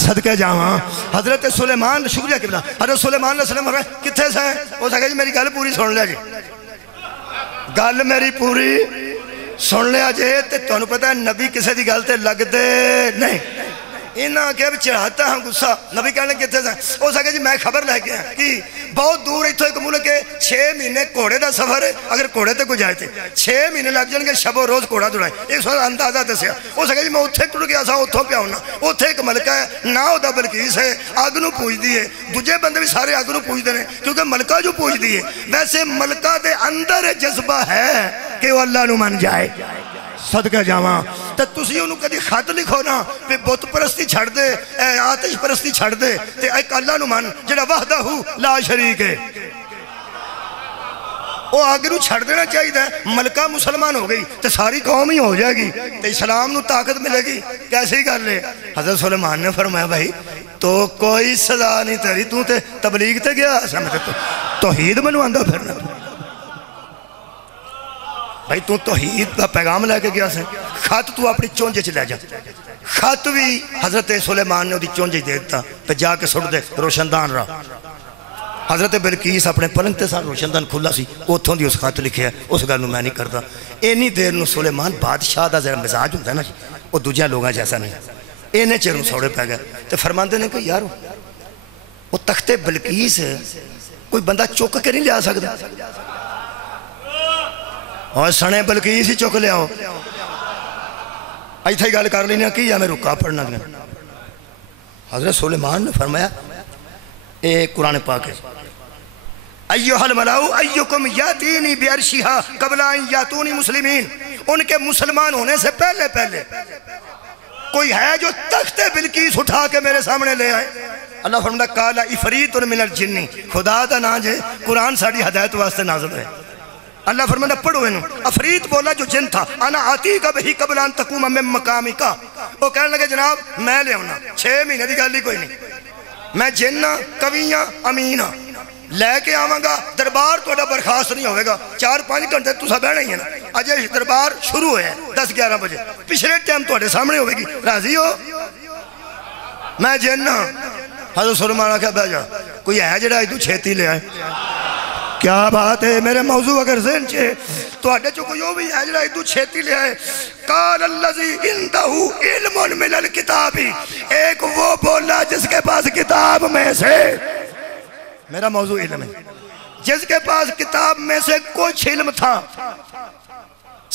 صدقے جاواں۔ حضرت سلیمان شکریہ قبلہ، حضرت سلیمان علیہ السلام کتھے سے ہیں؟ وہ سکھے جی میری گل پوری سن لیا جی، گل میری پوری سن لیا جی، تے تانوں پتہ ہے نبی کسے دی گل تے لگ دے نہیں، انہاں کہ چڑھاتا ہاں غصہ، نبی کہنے کتنے سے وہ سکے جی میں خبر لے کے ہیں کہ بہت دور اتھو ایک ملک ہے 6 مہینے کوڑے دا سفر ہے، اگر کوڑے تے کو جائے تھے 6 مہینے لگ جائیں گے شب و روز کوڑا دوڑائیں، ایک سوال اندازہ دسیا وہ سکے جی میں اتھے ٹر گیا سا اتھوں پہ ہونا، اتھے ایک ملکہ ہے نا دا بلقیس ہے آگ نو پوچھ دیئے، دوجے بندے بھی سارے آگ نو پوچھ دے کیونکہ ملکہ جو پوچھ دیئے، ویسے ملکہ دے اندر جذبہ ہے کہ وہ اللہ نو من جائے، صدقہ جاواں۔ تو تسی انہوں کدی خط لکھو نا پہ بت پرستی چھڑ دے، آتش پرستی چھڑ دے، تے ایک اللہ نو من جڑا وحدہ لا شریک ہے وہ آگے نو چھڑ دینا چاہیے ہے۔ ملکہ مسلمان ہو گئی تو ساری قوم ہی ہو جائے گی، تو اسلام نو طاقت ملے گی، کیسے ہی کر لے۔ حضرت سلیمان نے فرمایا بھائی تو کوئی سزا نہیں تیری، تو تے تبلیغ تے گیا سمجھتے تو توحید منواندہ پھرنا بھائی، تو توحید کا پیغام لے کے گیا سے، خط تو اپنی چونجے چلے جا، خط بھی حضرت سلیمان نے وہ دی چونجے دے دیتا پہ جا کے سڑ دے روشندان رہا۔ حضرت بلقیس اپنے پلنگ تے ساتھ روشندان کھلا سی، اتھوں دی اس خط لکھے ہے، اس گل میں نہیں کرتا۔ اینی دیر نو سلیمان بادشاہ دا ذرا مزاج ہوتا ہے نا، وہ دوجہ لوگاں جیسا نہیں، اینے چیروں سوڑے پہ گئے تو فرماندے نے کہ یارو وہ تخت بلقیس کوئی بندہ چوک کے نہیں لیا سکتا، اور سنے بلقیس ہی چک لے آؤ، ایتھا ہی گال کر لینا کی یا میں رکا پڑھنا دیں۔ حضرت سلیمان نے فرمایا اے قرآن پاک ہے ایوہ الملاؤ ایوکم یاتینی بیارشیہا قبل ان یاتونی مسلمین، ان کے مسلمان ہونے سے پہلے کوئی ہے جو تخت بلقیس اٹھا کے میرے سامنے لے آئے۔ اللہ فرماتا کالا افریت من الجن، خدا دا نا جے قرآن ساڑی ہدایت واسطے نازل ہے۔ اللہ فرماتا پڑھو انہوں، افریت بولا جو جن تھا انا آتی کا بہی قبل ان تقوم من مقامی کا، وہ کہنے لگے جناب میں لے ہونا 6 مہینے دی گالی کوئی نہیں، میں جنہ کویاں امینہ لے کے آواں گا، دربار توڑا برخاست نہیں ہوئے گا، 4-5 گھنٹے تو سب بہنے ہی ہے نا، اجے دربار شروع ہوئے ہیں 10-11 بجے، پچھلے ٹائم توڑے سامنے ہوئے گی، راضی ہو؟ میں جنہ حضرت سلیمان کہا بہ جا کوئی ہے جڑا ایدو چھیتی لے آئے، کیا بات ہے میرے موضوع اگر ذہن چھے تو آڈے چکو یوں بھی ہے جڑا ایدو چھیتی لے آئے۔ قال اللذی اندہو علم من الکتابی، ایک وہ بولا جس کے پاس کتاب میں سے، میرا موضوع علم ہے، جس کے پاس کتاب میں سے کچھ علم تھا،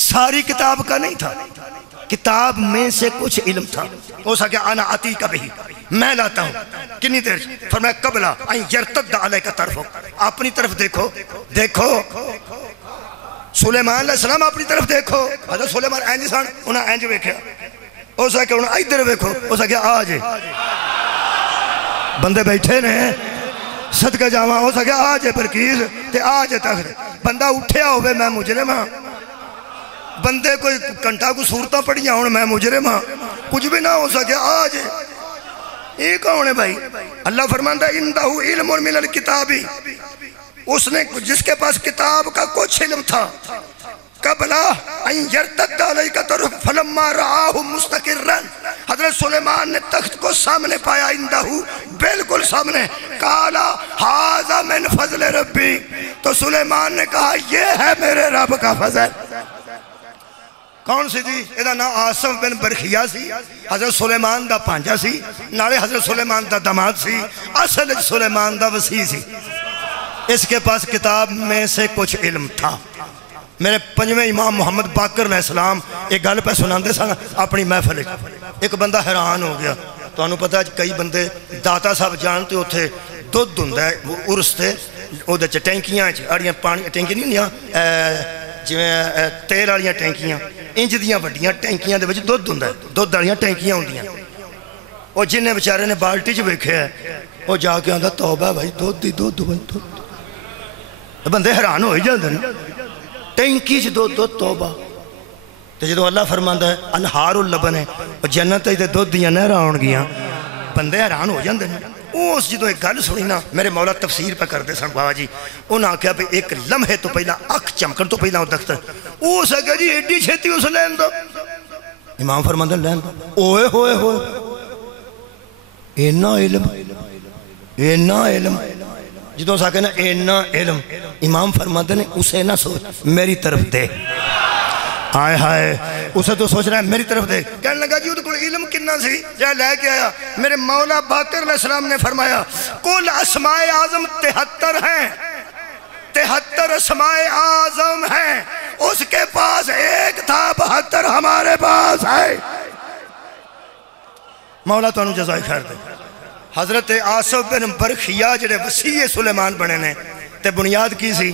ساری کتاب کا نہیں تھا، کتاب میں سے کچھ علم تھا، ہو سکے انا آتی کا بھی میں لاتا ہوں، کنی دیر فرمایا قبلہ این یرتد علیہ کا طرف ہو، اپنی طرف دیکھو سلیمان علیہ السلام اپنی طرف دیکھو، حضرت سلیمان اینج سان انہاں اینج ویکھیا، ہو سکے انہاں ادھر ویکھو، ہو سکے آجے بندے بیٹھے نے صدقہ جاواں، ہو سکے آجے بلقیس تے آجے تخت، بندہ اٹھیا ہوئے میں مجرم ہاں، بندے کوئی کنٹا کو صورتہ پڑھیا ہوں میں مجرم ہاں، کچھ بھی نہ ہو سکے آجے، ایک کون ہے بھائی؟ اللہ فرماندہ اندہو علم من الکتابی، اس نے جس کے پاس کتاب کا کچھ علم تھا قبلا ان یرتد علیہ کا طرف فلما رآہ مستقرن، حضرت سلیمان نے تخت کو سامنے پایا، اندہ بالکل سامنے، کالا ھذا من فضل ربی، تو سلیمان نے کہا یہ ہے میرے رب کا فضل۔ کون سی تھی؟ ایدہ نا آصف بن برخیہ سی، حضرت سلیمان دا پانجا سی، نالے حضرت سلیمان دا دماد سی، اصل سلیمان دا وسیع سی۔ اس کے پاس کتاب میں سے کچھ علم تھا۔ میرے پنجویں امام محمد باقر علیہ السلام ایک گل پہ سناندے سن اپنی محفل، ایک بندہ حیران ہو گیا۔ تو انہوں پتا ہے کئی بندے داتا صاحب جانتے ہوتے دودھ ہوندا ہے عرس تے اودے چ ٹینکیاں چ اڑیاں پانی ٹینکی نہیں ہوندیاں جویں تیل والیاں ٹینکیاں انج دیاں وڈیاں ٹینکیاں دے وچ دودھ ہوندا ہے، دودھ والیاں ٹینکیاں ہوندیاں۔ او جن نے بیچارے نے بالٹی چ ویکھیا ہے او جا کے آندا توبہ بھائی دودھ دی دودھ بندے حیران ہو ہی جاندے نے، ٹینکی چ دودھ توبہ۔ تو جدو اللہ فرماندا ہے انہار اللبن ہے جنت تے دودھ دیاں نہراں ہون گیاں، بندے حیران ہو جاندے نے۔ اس جدو ایک گل سنی نا، میرے مولا تفسیر پہ کردے سن بابا جی، انہاں کہا بھی ایک لمحے تو پہلا اکھ چمکن تو پہلا دختر اس اگے جی ایڈی چھتی اس لین دو۔ امام فرماندے لین دو، اوئے ہوئے ہوئے اینا علم، اینا علم، جدو ساکے نا اینا علم، امام فرماندے نے اسے نہ سوچ میری طرف دے، آئے ہائے اسے تو سوچ رہا ہے میری طرف دے۔ کہنے لگا جی وہ تو کوئی علم کننا سی جائے لے کے آیا۔ میرے مولا باقر علیہ السلام نے فرمایا کل اسماء اعظم 73 ہیں، 73 اسماء اعظم ہیں، اس کے پاس ایک تھا 72 ہمارے پاس ہے۔ مولا تو انہوں جزائے خیر دے۔ حضرت آصف بن برخیہ جڑے وسیع سلیمان بنے نے تے بنیاد کی سی،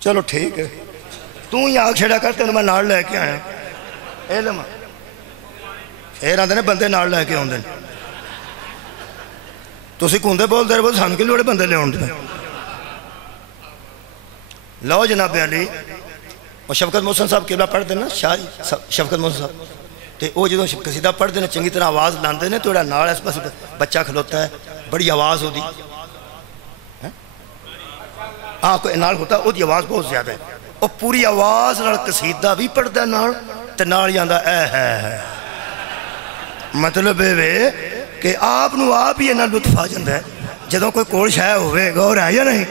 چلو ٹھیک ہے تو ہی آگ چھڑا کرتے ہیں میں نال لے کے آیا علم پھر آندے نے بندے نال لے کے آندے تو اسی کندے بول دے رہے بول سانو کے لوڑے بندے لے آندے لو جناب علی اور شفقت محسن صاحب قبلہ پڑھ دینا شاہی شفقت محسن صاحب تے وہ جدو قصیدہ پڑھ دینا چنگی طرح آواز لاندے نے تو نال اس پاس بچہ کھلوتا ہے بڑی آواز ہو دی ہاں کوئی نال ہوتا ہے وہ دی آواز بہت زیادہ ہے اور پوری آواز نال قصیدہ بھی پڑھ دے نال تے نال یاندہ اے ہے مطلب ہے کہ آپ نو آپ ہی انہا لطف آ جاندہ ہے جدوں کوئی کول شاہ ہوئے غور ہے یا نہیں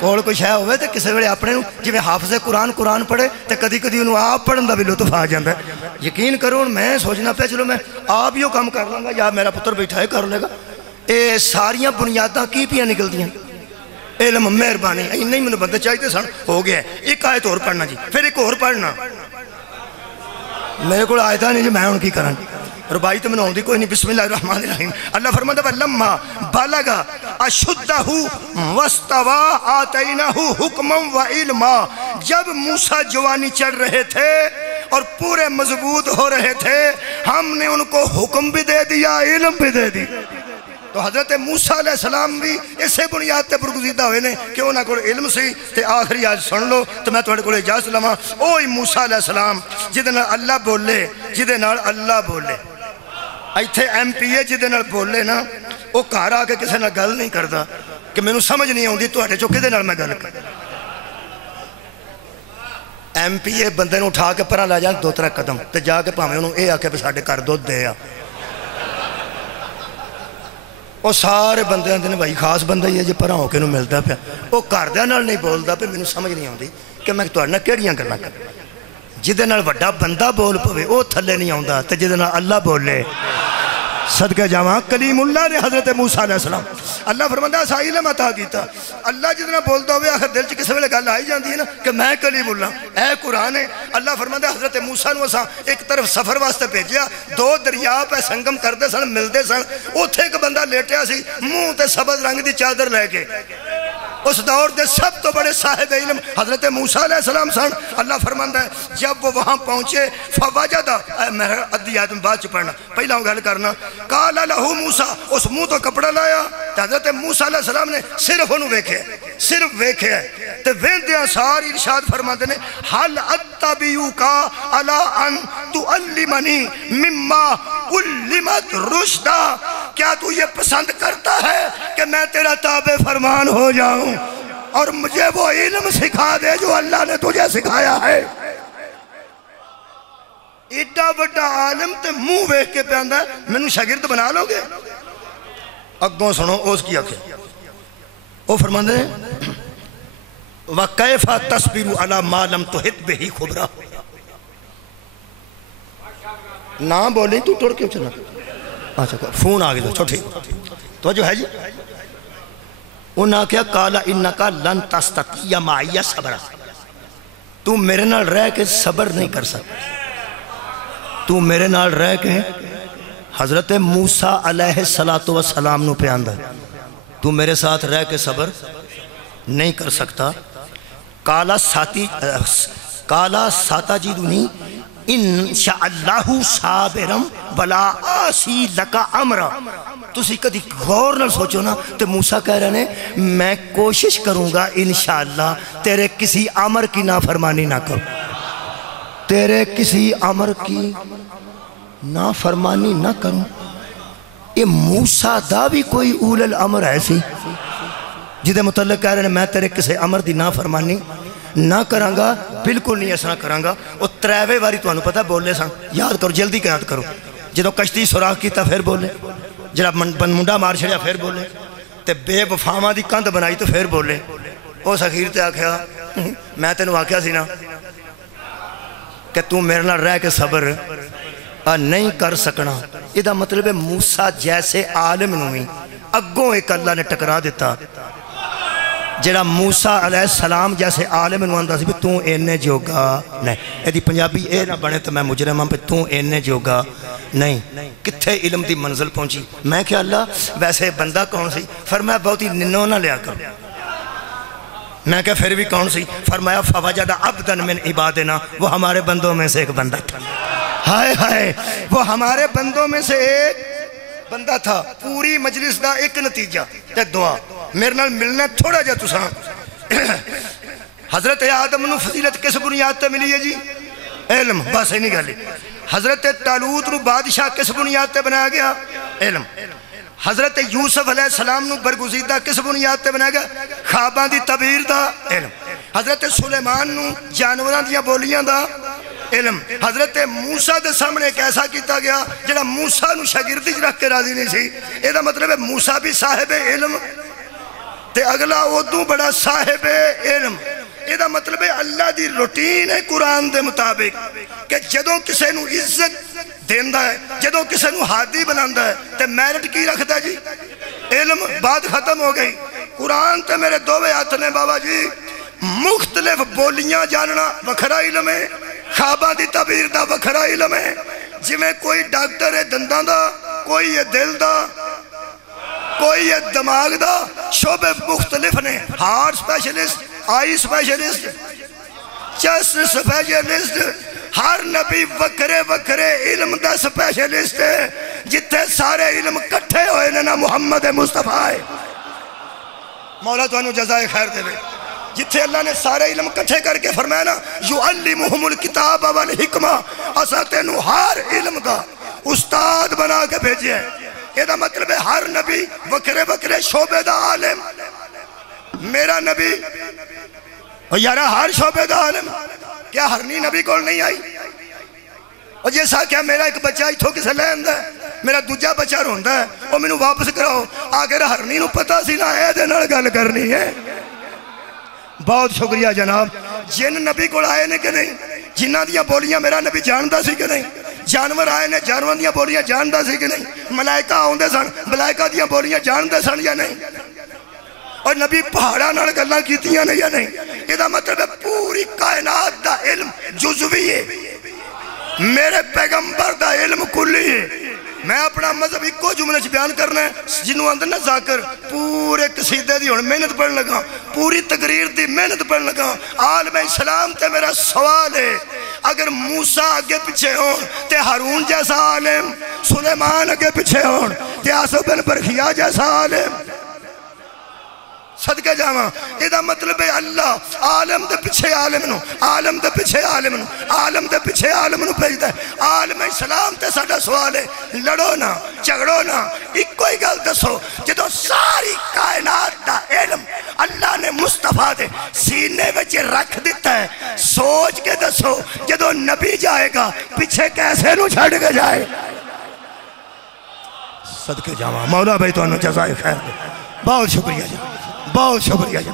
کول کوئی شاہ ہوئے تے کسے ویلے اپنے جی میں حافظ قرآن پڑھے تے کدی کدی انہوں آپ پڑھن دا بھی لطف آ جاندہ ہے یقین کرو میں سوچنا پہ چلو میں آپ ہی کام کر لوں گا یا میرا پتر بیٹھا ہے کر لے گا اے ساریاں بنیاداں کی پیاں نکل دیاں علم مہربانی نہیں میں نے بندے چاہیے سن ہو گیا ایک آیت اور پڑھنا جی پھر ایک اور پڑھنا میرے کو آیتہ نہیں جی میں ان کی کرن ربائی تو میں نے ہوندی کوئی نہیں بسم اللہ الرحمن الرحیم اللہ فرماتا وَلَمَّا بَلَغَ أَشُدَّهُ وَاسْتَوَى آتَيْنَهُ حُكْمًا وَعِلْمًا جب موسیٰ جوانی چڑھ رہے تھے اور پورے مضبوط ہو رہے تھے ہم نے ان کو حکم بھی دے دیا علم بھی دے دی تو حضرت موسیٰ علیہ السلام بھی اسے بنیاد تے برگزیدہ ہوئے نے کہ انہاں کو علم سی تے آخری آج سن لو تو میں توڑے کو اجازت لما اوہی موسیٰ علیہ السلام جدے نال اللہ بولے جدے نال اللہ بولے ایتھے ایم پی اے جدے نال بولے نا وہ کار آ کے کسے نال گل نہیں کردا کہ میں نو سمجھ نہیں ہوندی تو ہٹے چکے دے نال میں گل کر ایم پی اے بندے نو اٹھا کے پرا لے جان 2-3 قدم تے جا کے پاویں انہوں اے آ کے ساڈے گھر دودھ دے آ وہ سارے بندے آندے نے بھائی خاص بندہ ہی ہے جی پرا ہو کے انہوں ملتا پیا وہ گھردیاں نال نہیں بولدا پہ میں سمجھ نہیں آندی کہ میں تہاڈے نال کیڑیاں گلاں کر جدے نال وڈا بندہ بول پوے وہ تھلے نہیں آندا تے جدے نال اللہ بولے صدقہ جاواں کلیم اللہ نے حضرت موسیٰ علیہ السلام اللہ فرماتا ہے سا علم عطا کیتا اللہ جتنا بولتا ہوئے آخر دل چ کسی ویلے گل آئی جاندی ہے نا کہ میں کلیم اللہ اے قرآن ہے اللہ فرماتا ہے حضرت موسیٰ نے اساں ایک طرف سفر واسطے بھیجیا 2 دریا پہ سنگم کردے سن ملدے سن اوتھے ایک بندہ لیٹیا سی منہ تے سبز رنگ دی چادر لے کے اس دور دے سب تو بڑے صاحب علم حضرت موسیٰ علیہ السلام سن اللہ فرماتا ہے جب وہ وہاں پہنچے فوجدہ میرا ادھی آیت میں بات پڑھنا پہلا ہوں گل کرنا قال لہو موسیٰ اس منہ تو کپڑا لایا حضرت موسیٰ علیہ السلام نے صرف انہوں صرف ویکھے تے ویندیاں ساری ارشاد فرماتے نے حل اتبیوکا علی ان تعلمنی مما علمت رشدہ کیا تو یہ پسند کرتا ہے کہ میں تیرا تابع فرمان ہو جاؤں اور مجھے وہ علم سکھا دے جو اللہ نے تجھے سکھایا ہے؟ ایڈا بڑا عالم تے منہ ویکھ کے پہ آندا ہے میں شاگرد بنا لو گے؟ اگوں سنو اس کی آنکھیں وہ فرماندے ہیں وَكَيْفَ تَصْبِرُ عَلَى مَا لَمْ تُحِطْ بِهِ خُبْرًا نہ بولیں تو ٹوڑ کیوں چلا اچھا فون آگے دو چھوٹی تو جو ہے جی انہاں کیا قَالَ إِنَّكَ لَن تَسْتَطِيَّ مَعِيَّ صَبْرًا تو میرے نال رہ کے صبر نہیں کر سکتا تو میرے نال رہ کے حضرت موسیٰ علیہ السلام نو پیاندہ تو میرے ساتھ رہ کے صبر نہیں کر سکتا کالا ساتا جیدونی انشاءاللہ صابرم بلا آسی لکا امرہ تسی کدی غور نہ سوچو نا تو موسیٰ کہہ رہے ہیں میں کوشش کروں گا انشاءاللہ تیرے کسی امر کی نافرمانی نہ کروں تیرے کسی امر کی نافرمانی نہ کروں یہ موسیٰ دا بھی کوئی اول الامر ہے سی جدے متعلق کہہ رہے ہیں میں تیرے کسی امر دی نافرمانی نہ کرانگا بالکل نہیں ایسا کرانگا وہ تریوے واری تو انہوں پتہ بولے سان یاد کرو جلدی یاد کرو جدو کشتی سوراخ کیتا پھر بولے جب منڈا مار چھڑیا پھر بولے تے بے وفاواں دی کند بنائی تو پھر بولے اس اخیر تے آکھیا میں تینوں آکھیا سی نا کہ تو میرے نال رہ کے صبر نہیں کر سکنا یہ دا مطلب ہے موسیٰ جیسے عالم نویں اگوں ایک اللہ نے ٹکرا دیتا جڑا موسیٰ علیہ السلام جیسے عالم نو آندا سی بھی تو اینے جوگا نہیں ایدی پنجابی اے نہ بنے تو میں مجرماں پہ تو اینے جوگا نہیں کتھے علم دی منزل پہنچی میں کہ اللہ ویسے بندہ کون سی فرمایا بہت ہی ننو نہ لیا کر میں کہ پھر بھی کون سی فرمایا فوجد عبدا من عبادنا وہ ہمارے بندوں میں سے ایک بندہ تھا ہائے ہائے وہ ہمارے بندوں میں سے ایک بندہ تھا پوری مجلس دا ایک نتیجہ تے دعا میرے نال ملنا تھوڑا جا تساں حضرت آدم نو فضیلت کس بنیاد تے ملی ہے جی علم بس نہیں گلی حضرت طالوت نو بادشاہ کس بنیاد تے بنایا گیا علم حضرت یوسف علیہ السلام نو برگزیدہ کس بنیاد تے بنایا گیا خواباں دی تعبیر دا علم حضرت سلیمان نو جانوراں دیاں بولیاں دا علم حضرت موسیٰ دے سامنے ایک ایسا کیتا گیا جڑا موسیٰ نو شاگردی رکھ کے راضی نہیں سی یہ دا مطلب ہے موسیٰ بھی صاحب علم تے اگلا ادوں بڑا صاحب علم یہ دا مطلب ہے اللہ دی روٹین ہے قرآن دے مطابق کہ جدوں کسے نو عزت دیندہ ہے جدوں کسے نو ہادی بناندہ ہے تے میرٹ کی رکھتا جی علم بات ختم ہو گئی قرآن تے میرے دووے ہاتھ نے بابا جی مختلف بولیاں جاننا وکھرا علم ہے خواباں دی تعبیر دا وکھرا علم ہے جی میں کوئی ڈاکٹر ہے دنداں دا کوئی یہ دل دا کوئی یہ دماغ دا شعبے مختلف نے ہارٹ سپیشلسٹ آئی سپیشلسٹ چیسٹ سپیشلسٹ ہر نبی وکرے وکرے علم دا سپیشلسٹ ہے جتھے سارے علم کٹھے ہوئے نا محمد مصطفیٰ ہے مولا تو انہوں جزائے خیر دے بے جتھے اللہ نے سارے علم کٹھے کر کے فرمایا نا یعلمہم الکتاب والحکمہ اسا تینوں ہر علم دا استاد بنا کے بھیجے ہیں یہ دا مطلب ہے ہر نبی وکرے وکرے شعبے دا عالم میرا نبی اور یارا ہر شعبے دا عالم کیا ہرنی نبی کول نہیں آئی اور جیسا کیا میرا ایک بچہ ہی تھو کسے لے اندہ ہے میرا دوجہ بچہ روندہ ہے اور میں واپس کراؤ آگے ہرنی نو پتا سی نہ ہے دے نال گل کرنی ہے بہت شکریہ جناب جن نبی کو آئے نے کہ نہیں جنہ دیاں بولیاں میرا نبی جاندہ سی کہ نہیں جانور آئے نے جانور دیاں بولیاں جاندہ سی کہ نہیں ملائکہ آؤندے سن ملائکہ دیاں بولیاں جاندے سن یا نہیں اور نبی پہاڑا نال گلاں کیتیاں نے یا نہیں یہ دا مطلب ہے پوری کائنات دا علم جزوی ہے میرے پیغمبر دا علم کلی ہے میں اپنا مذہب ایک کو جملے بیان کرنا ہے جنہوں اندر نہ ذاکر پورے قصیدے دی ہونے محنت پڑھ لگا پوری تقریر دی محنت پڑھ لگا عالم اسلام تے میرا سوال ہے اگر موسیٰ آگے پچھے ہون تے ہارون جیسا عالم سلیمان آگے پچھے ہون تے آصف بن برخیہ جیسا عالم صدقے جاواں یہ مطلب ہے اللہ عالم دے پیچھے عالم نو، عالم دے پیچھے عالم نو، عالم دے پیچھے عالم نو بھیجدا ہے۔ عالم اسلام تے ساڈا سوال ہے، لڑو نہ جھگڑو نہ، ایک ہی گل دسو، جدوں ساری کائنات دا علم اللہ نے مصطفیٰ دے سینے وچ رکھ دیتا ہے، سوچ کے دسو جدوں نبی جائے گا پیچھے کیسے نو چھڑ کے جائے؟ صدقے جاواں مولا بھائی تو انہوں جزائے خیر دے، بہت شکریہ جی، بہت شکریہ جی۔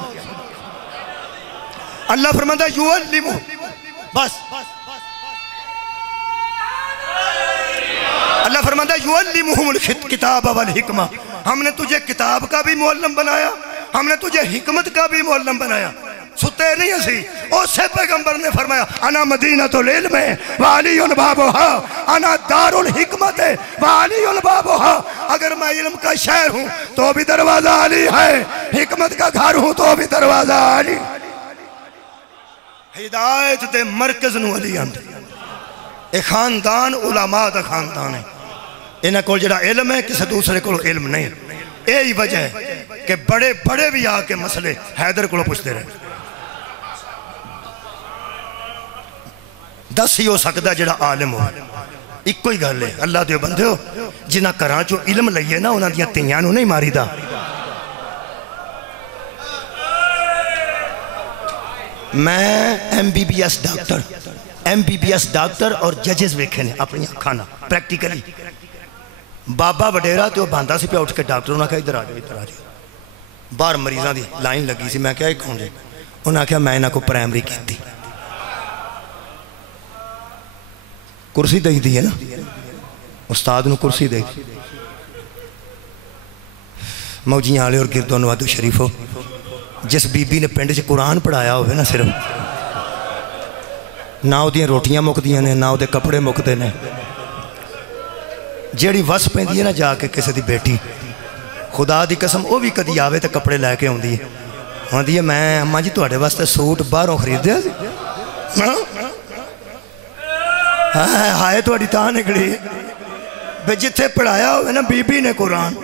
اللہ فرماتا ہے یعلمہ، بس اللہ فرماتا ہے یعلمہم الکتاب والحکمہ، ہم نے تجھے کتاب کا بھی معلم بنایا، ہم نے تجھے حکمت کا بھی معلم بنایا۔ ستے نہیں اسی اسے پیغمبر نے فرمایا انا مدینۃ العلم وعلی بابھا، انا دار الحکمت وعلی بابھا، اگر میں علم کا شہر ہوں تو بھی دروازہ علی ہے، حکمت کا گھر ہوں تو بھی دروازہ علی۔ ہدایت دے مرکز نو علی آندے، اے خاندان علماء دا خاندان ہے، انہاں کول جڑا علم ہے کسی دوسرے کول علم نہیں۔ یہی وجہ ہے کہ بڑے بڑے بھی آ کے مسئلے حیدر کو پوچھتے رہے۔ دس ہی ہو سکتا جڑا عالم ہو، ایک کوئی گل ہے اللہ دیو بندے ہو جنہ کراں چو علم لئیے نا انہاں دیاں تیاں نو نہیں ماری دا۔ میں M B B S doctor اور ججز ویکھے نے اپنی کھانا پریکٹیکلی۔ بابا وڈیرا تو باندھا سی پہ اٹھ کے ڈاکٹر انہاں کہا ادھر آ جاؤ ادھر آ جاؤ، باہر مریضاں دی لائن لگی سی، میں کہا ایک ہوں جی، انہاں کہا میں انہاں کو پرائمری کیتی، کرسی دے دی ہے نا استاد نو کرسی دے دی۔ موجیاں آلے اور گردوں نوادو شریفو، جس بی بی نے پنڈ سے قرآن پڑھایا ہوئے نا صرف نہ او دیاں روٹیاں مک دیاں نے، نہ او دے کپڑے مک دے نے، جیڑی وس پہ دی ہے نا جا کے کسی دی بیٹی خدا دی قسم او بھی کدی آوے تے کپڑے لے کے ہوں دی ہے میں اماں جی توڑے واسطے سوٹ باہروں خرید دیا سی، ہائے توڑی تاں نکلی بے جتھے پڑھایا ہوئے نا بی بی نے قرآن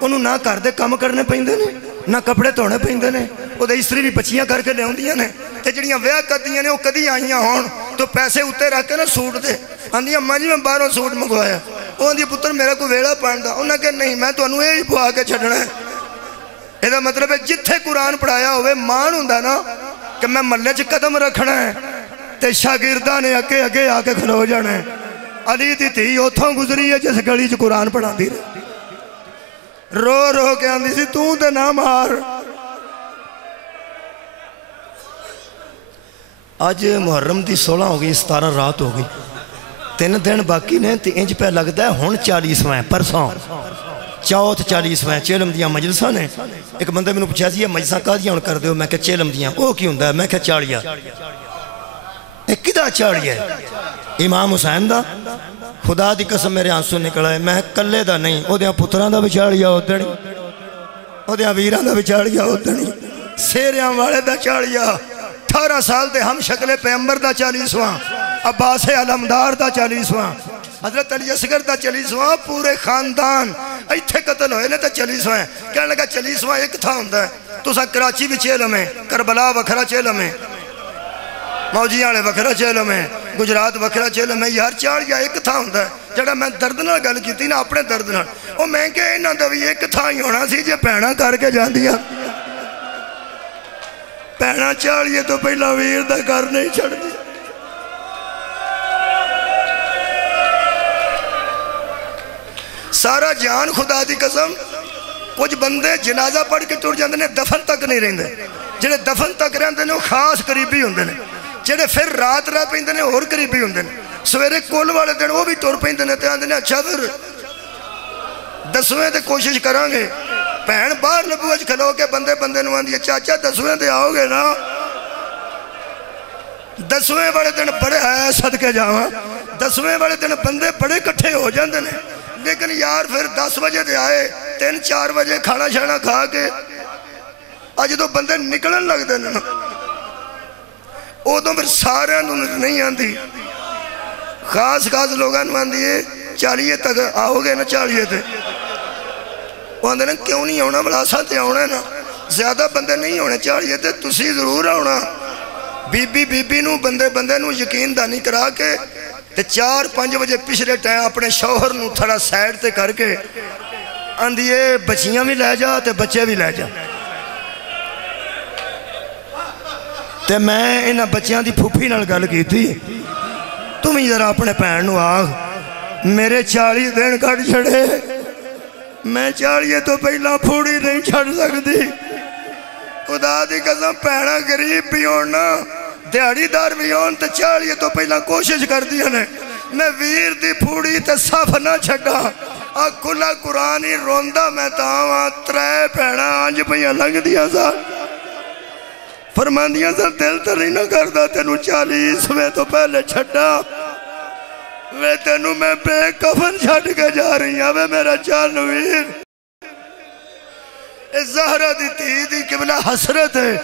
انہوں نہ کر دے کم کرنے پہندے نے نہ کپڑے توڑے پہندے نے، وہ دے اسری بھی بچیاں کر کے لے ہوں دیا نے تے جڑیاں ویہ کردیاں نے وہ کدی آئیاں ہون تو پیسے اتے رکھ کے نا سوٹ دے آندیاں اماں جی میں باہروں سوٹ منگوایا، وہ آندی پتر میرا کوئی ویڑا پہندا، انہاں کہ نہیں میں تو انہوں یہی پوا کے چھڑنا ہے۔ یہ مطلب ہے جتھے قرآن پڑھایا ہوئے مان ہوندا نا کہ میں ملے چ قدم رکھنا ہے تے شاگردہ نے اگے اگے آ کے کھلو جانا ہے۔ علی دی تھی اوتھوں گزری ہے جس گلی چ قرآن پڑھا دی رو رو کے آندی سی توں تے نہ مار۔ آج محرم دی 16 ہو گئی 17 رات ہو گئی 3 دن باقی نے تے انج پہ لگتا ہے ہون 40ویں پرسوں چوتھ 40ویں چیلم دیاں مجلساں نے۔ ایک بندے میں نے پوچھا سی یہ مجلساں کا دیاں کر دیو، میں کہ چیلم دیاں او کی ہوندا ہے، میں کہ چاڑیا ایک کدا چاڑیا ہے امام حسین دا، خدا دی قسم میرے آنسو نکلا ہے، میں کلے دا نہیں او دیاں پتران دا بچاڑیا ہوتنی، او دیاں ویران دا بچاڑیا ہوتنی، سیریاں والے دا چاڑیا، 18 سال دے ہم شکل پیغمبر دا 40واں، عباس علمدار دا 40واں، حضرت علی اصغر دا 40واں، پورے خاندان ایتھے قتل ہوئے نے تا 40واں، کہنے لگا 40واں ایک تھا ہوندہ ہے، تو سا کراچی بھی چیلم ہے، کربلا وکھرا چیلم ہے، موجیاں نے وکھرا چیلم ہے، گجرات وکھرا چیلم ہے، یار چاڑیا ایک تھا ہوندہ ہے۔ جڑا میں درد نہ گل کی تھی نا اپنے درد نہ وہ میں کہ انہاں دا بھی ایک تھا ہی ہونا سی جے پہنا کر کے جان دیا، پہنا چاڑیے تو پہلا ویر دا کر نہیں چھڑ دیا۔ سارا جان خدا دی قسم کچھ بندے جنازہ پڑھ کے ٹر جاندے نے دفن تک نہیں رہندے، جڑے دفن تک رہندے نے وہ خاص قریبی ہوندے نے، جڑے پھر رات رہ پیندے نے اور قریبی ہوندے نے، سویرے کول والے دن وہ بھی ٹر پیندے نے تے آندے نے اچھا پھر 10ویں تے کوشش کران گے، بہن باہر لبوج کھلو کے بندے بندے نو آندی چاچا 10ویں تے آؤ گے نا، 10ویں والے دن بڑے ہے صدقے جاواں، 10ویں والے دن بندے بڑے کٹھے ہو جاندے نے، لیکن یار پھر 10 بجے دے آئے 3-4 بجے کھانا شانا کھا کے آج تو بندے نکلن لگ دے نا او تو پھر سارے نہیں آندھی، خاص لوگاں نو آندھی ہے 40 تک آؤ گے نا 40 تے وہ آندھے نا کیوں نہیں آنا بلا ساتھ آنا ہے نا زیادہ بندے نہیں ہونے چاہیے تے تسی ضرور ہونا بی نو بندے نو یقین دانی کرا کے تے 4-5 بجے پچھلے ٹائم اپنے شوہر نو تھوڑا سائڈ تے کر کے اندیے بچیاں بھی لے جا تے بچے بھی لے جا تے میں انہاں بچیاں دی پھوپھی نال گل کی تھی تم ہی ذرا اپنے بھین نو آگ میرے 40 دن کٹ چھڑے میں 40 تو پہلا پھوڑی نہیں چھڑ سکتی خدا دی قسم بھیڑاں غریب بھی ہونا دیہڑی دار بھی ہون تے 40 تو پہلا کوشش کر دیا نے میں ویر دی پھوڑی تے صف نہ چھڑا کھلا قرآن ہی روندہ میں تاواں 3 بھیڑاں آنج پہیاں لگ دیا سا فرماندیاں سا دل تری نہ کردہ تینو 40 میں تو پہلے چھڑا وے تینو میں بے کفن چھڑ کے جا رہی ہیں وے میرا جانویر زہرہ دی تی دی قبلہ حسرت ہے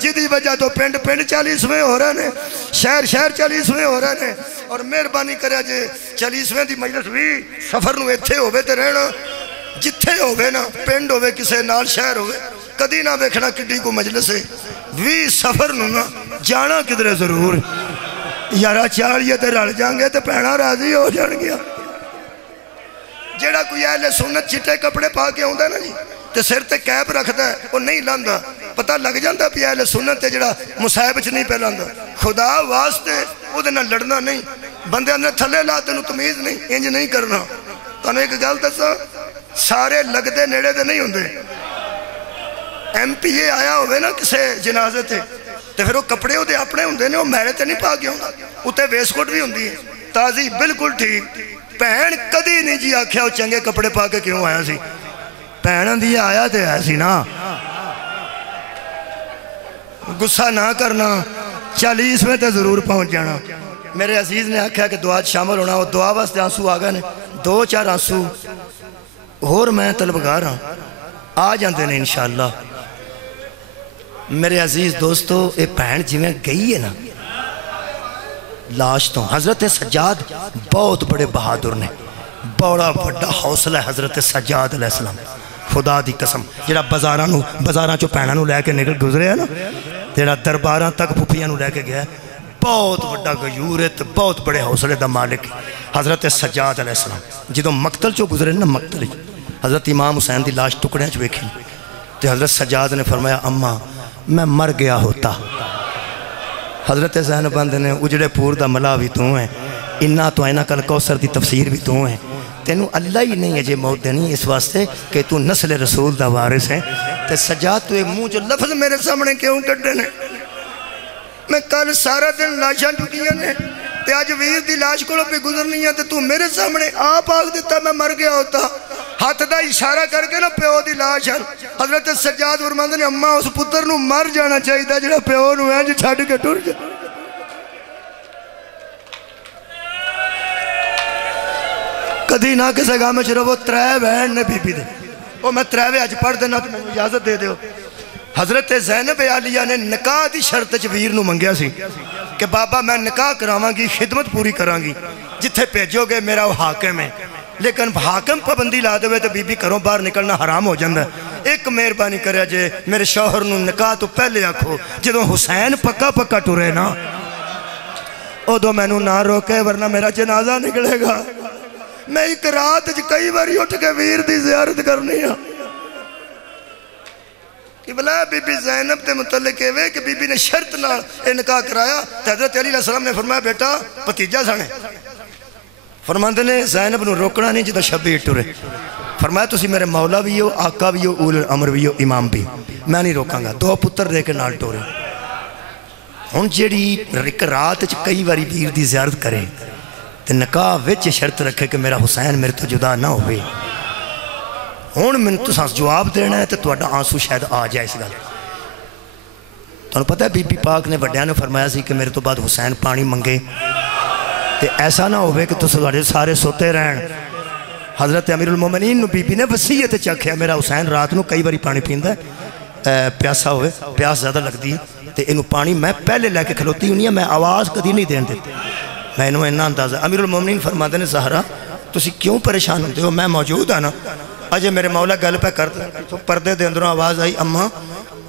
جدی وجہ تو پینڈ 40 میں ہو رہے ہیں شہر 40 میں ہو رہے ہیں اور مہربانی کرے جے 40 میں دی مجلس بھی سفر نو ایتھے ہوئے تے رہنا جتھے ہوئے نا پینڈ ہوئے کسے نال شہر ہوئے کدی نہ بیکھنا کڈی کو مجلس ہے وی سفر نو نا جانا کدرے ضرور یارا 40 تے رل جانگے تے پہنا راضی ہو جان گیا جیڑا کوئی اہل سنت چٹے کپڑے پا کے ہوندہ نا جی تے سر تے کیپ رکھتا ہے وہ نہیں لاندہ پتہ لگ جاندہ پی اہل سنت تے جڑا مصائب چ نہیں پہ لاندہ خدا واسطے وہ دینا لڑنا نہیں بندے اندر تھلے لاتے نو تمیز نہیں انج نہیں کرنا تو انہیں ایک گل دسا سارے لگتے نیڑے دے نہیں ہوندے ایم پی اے آیا ہوئے نا کسے جنازے تے تے پھر وہ کپڑے ہوتے اپنے ہوندے نے وہ میرے تے نہیں پا گیا ہوندہ اتے ویسکوٹ بھی ہوندی ہے تازی بالکل ٹھیک پہن کدی نہیں جی آکھیا وہ چنگے کپڑے پا کے کیوں آیا سی پہنن دی آیا تے ایسی نا غصہ نہ کرنا 40 میں تے ضرور پہنچ جانا میرے عزیز نے آکھیا کہ دعا شامل ہونا وہ دعا واسطے آنسو آگا نے 2-4 آنسو اور میں طلبگار ہاں آ جاندے نے انشاءاللہ میرے عزیز دوستو اے بہن جی میں گئی ہے نا لاش تو حضرت سجاد بہت بڑے بہادر نے بڑا بڑا حوصلہ ہے حضرت سجاد علیہ السلام خدا دی قسم جڑا بازاراں چو پہناں نو لے کے نکل گزرے ہے نا جڑا درباراں تک پھپھیاں نو لے کے گیا بہت بڑا غیور ہے بہت بڑے حوصلے دا مالک حضرت سجاد علیہ السلام جدوں مقتل چو گزرے نا مقتل حضرت امام حسین دی لاش ٹکڑے چ ویکھی تے حضرت سجاد نے فرمایا اماں میں مر گیا ہوتا حضرت زینب بند نے اجڑے پور دا ملا بھی تو ہیں انہا تو اینا کل کوثر دی تفسیر بھی تو ہیں تینوں اللہ ہی نہیں ہے جے موت دینی اس واسطے کہ تو نسل رسول دا وارث ہے تے سجاد تو ایک منہ جو لفظ میرے سامنے کیوں کٹے نے میں کل سارا دن لاشاں چکیاں نے تے آج ویر دی لاش کو پہ گزرنی ہے تے تو میرے سامنے آپ آگ دیتا میں مر گیا ہوتا ہاتھ دا اشارہ کر کے نا پیو دی لاش ہے حضرت سجاد فرماندے نے اماں اس پتر نو مر جانا چاہیے تھا جڑا پیو نو ہے جو چھڑ کے ٹر جا کدی نہ کسے گاہ میں چرو وہ 3 بہن نے بی بی دے وہ میں 3 آج پڑھ دینا تو میں اجازت دے دیو حضرت زینب عالیہ نے نکاح دی شرط ویر نو منگیا سی کہ بابا میں نکاح کراواں گی خدمت پوری کراں گی جتھے بھیجو گے میرا وہ حاکم ہے لیکن حاکم پابندی لا دے تو بی بی گھروں باہر نکلنا حرام ہو جاندہ ہے ایک مہربانی کرے جے میرے شوہر نو نکاح تو پہلے آکھو جدوں حسین پکا ٹرے نا او دو میں نو نہ روکے ورنہ میرا جنازہ نکلے گا میں ایک رات کئی باری اٹھ کے ویر دی زیارت کرنی ہے کہ بلا بی بی زینب تے متعلق ہے کہ بی بی نے شرط نہ نکاح کرایا حضرت علی علیہ السلام نے فرمایا بیٹا پتیجہ سانے فرماندے نے زینب نو روکنا نہیں جدہ شبیر ٹرے فرمایا تسی میرے مولا بھی ہو آقا بھی ہو اول الامر بھی ہو امام بھی میں نہیں روکاں گا 2 پتر دے کے نال ٹورے ہن جیڑی ایک رات کئی باری ویر دی زیارت کرے تے نکاح وچ شرط رکھے کہ میرا حسین میرے تو جدا نہ ہوئے ہن میں تو سانس جواب دینا ہے تے تواڈا آنسو شاید آ جائے اس گل تو پتہ ہے بی بی پاک نے وڈیاں نے فرمایا سی کہ میرے تو بعد حسین پانی منگے تے ایسا نہ ہوئے کہ تو سارے سوتے رہن حضرت امیر المومنین نو بی بی نے وصیت چکھیا میرا حسین رات نو کئی باری پانی پیندا ہے پیاسا ہوئے پیاس زیادہ لگ دی تے انہوں پانی میں پہلے لے کے کھلوتی ہونی ہے میں آواز کدی نہیں دین دیتے میں انہوں انہا اندازہ امیر المومنین فرماتے ہیں زہرہ تسی کیوں پریشان ہوتے ہو میں موجود ہاں نا اجے میرے مولا گل پہ کرتا تو پردے دے اندروں آواز آئی اماں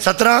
17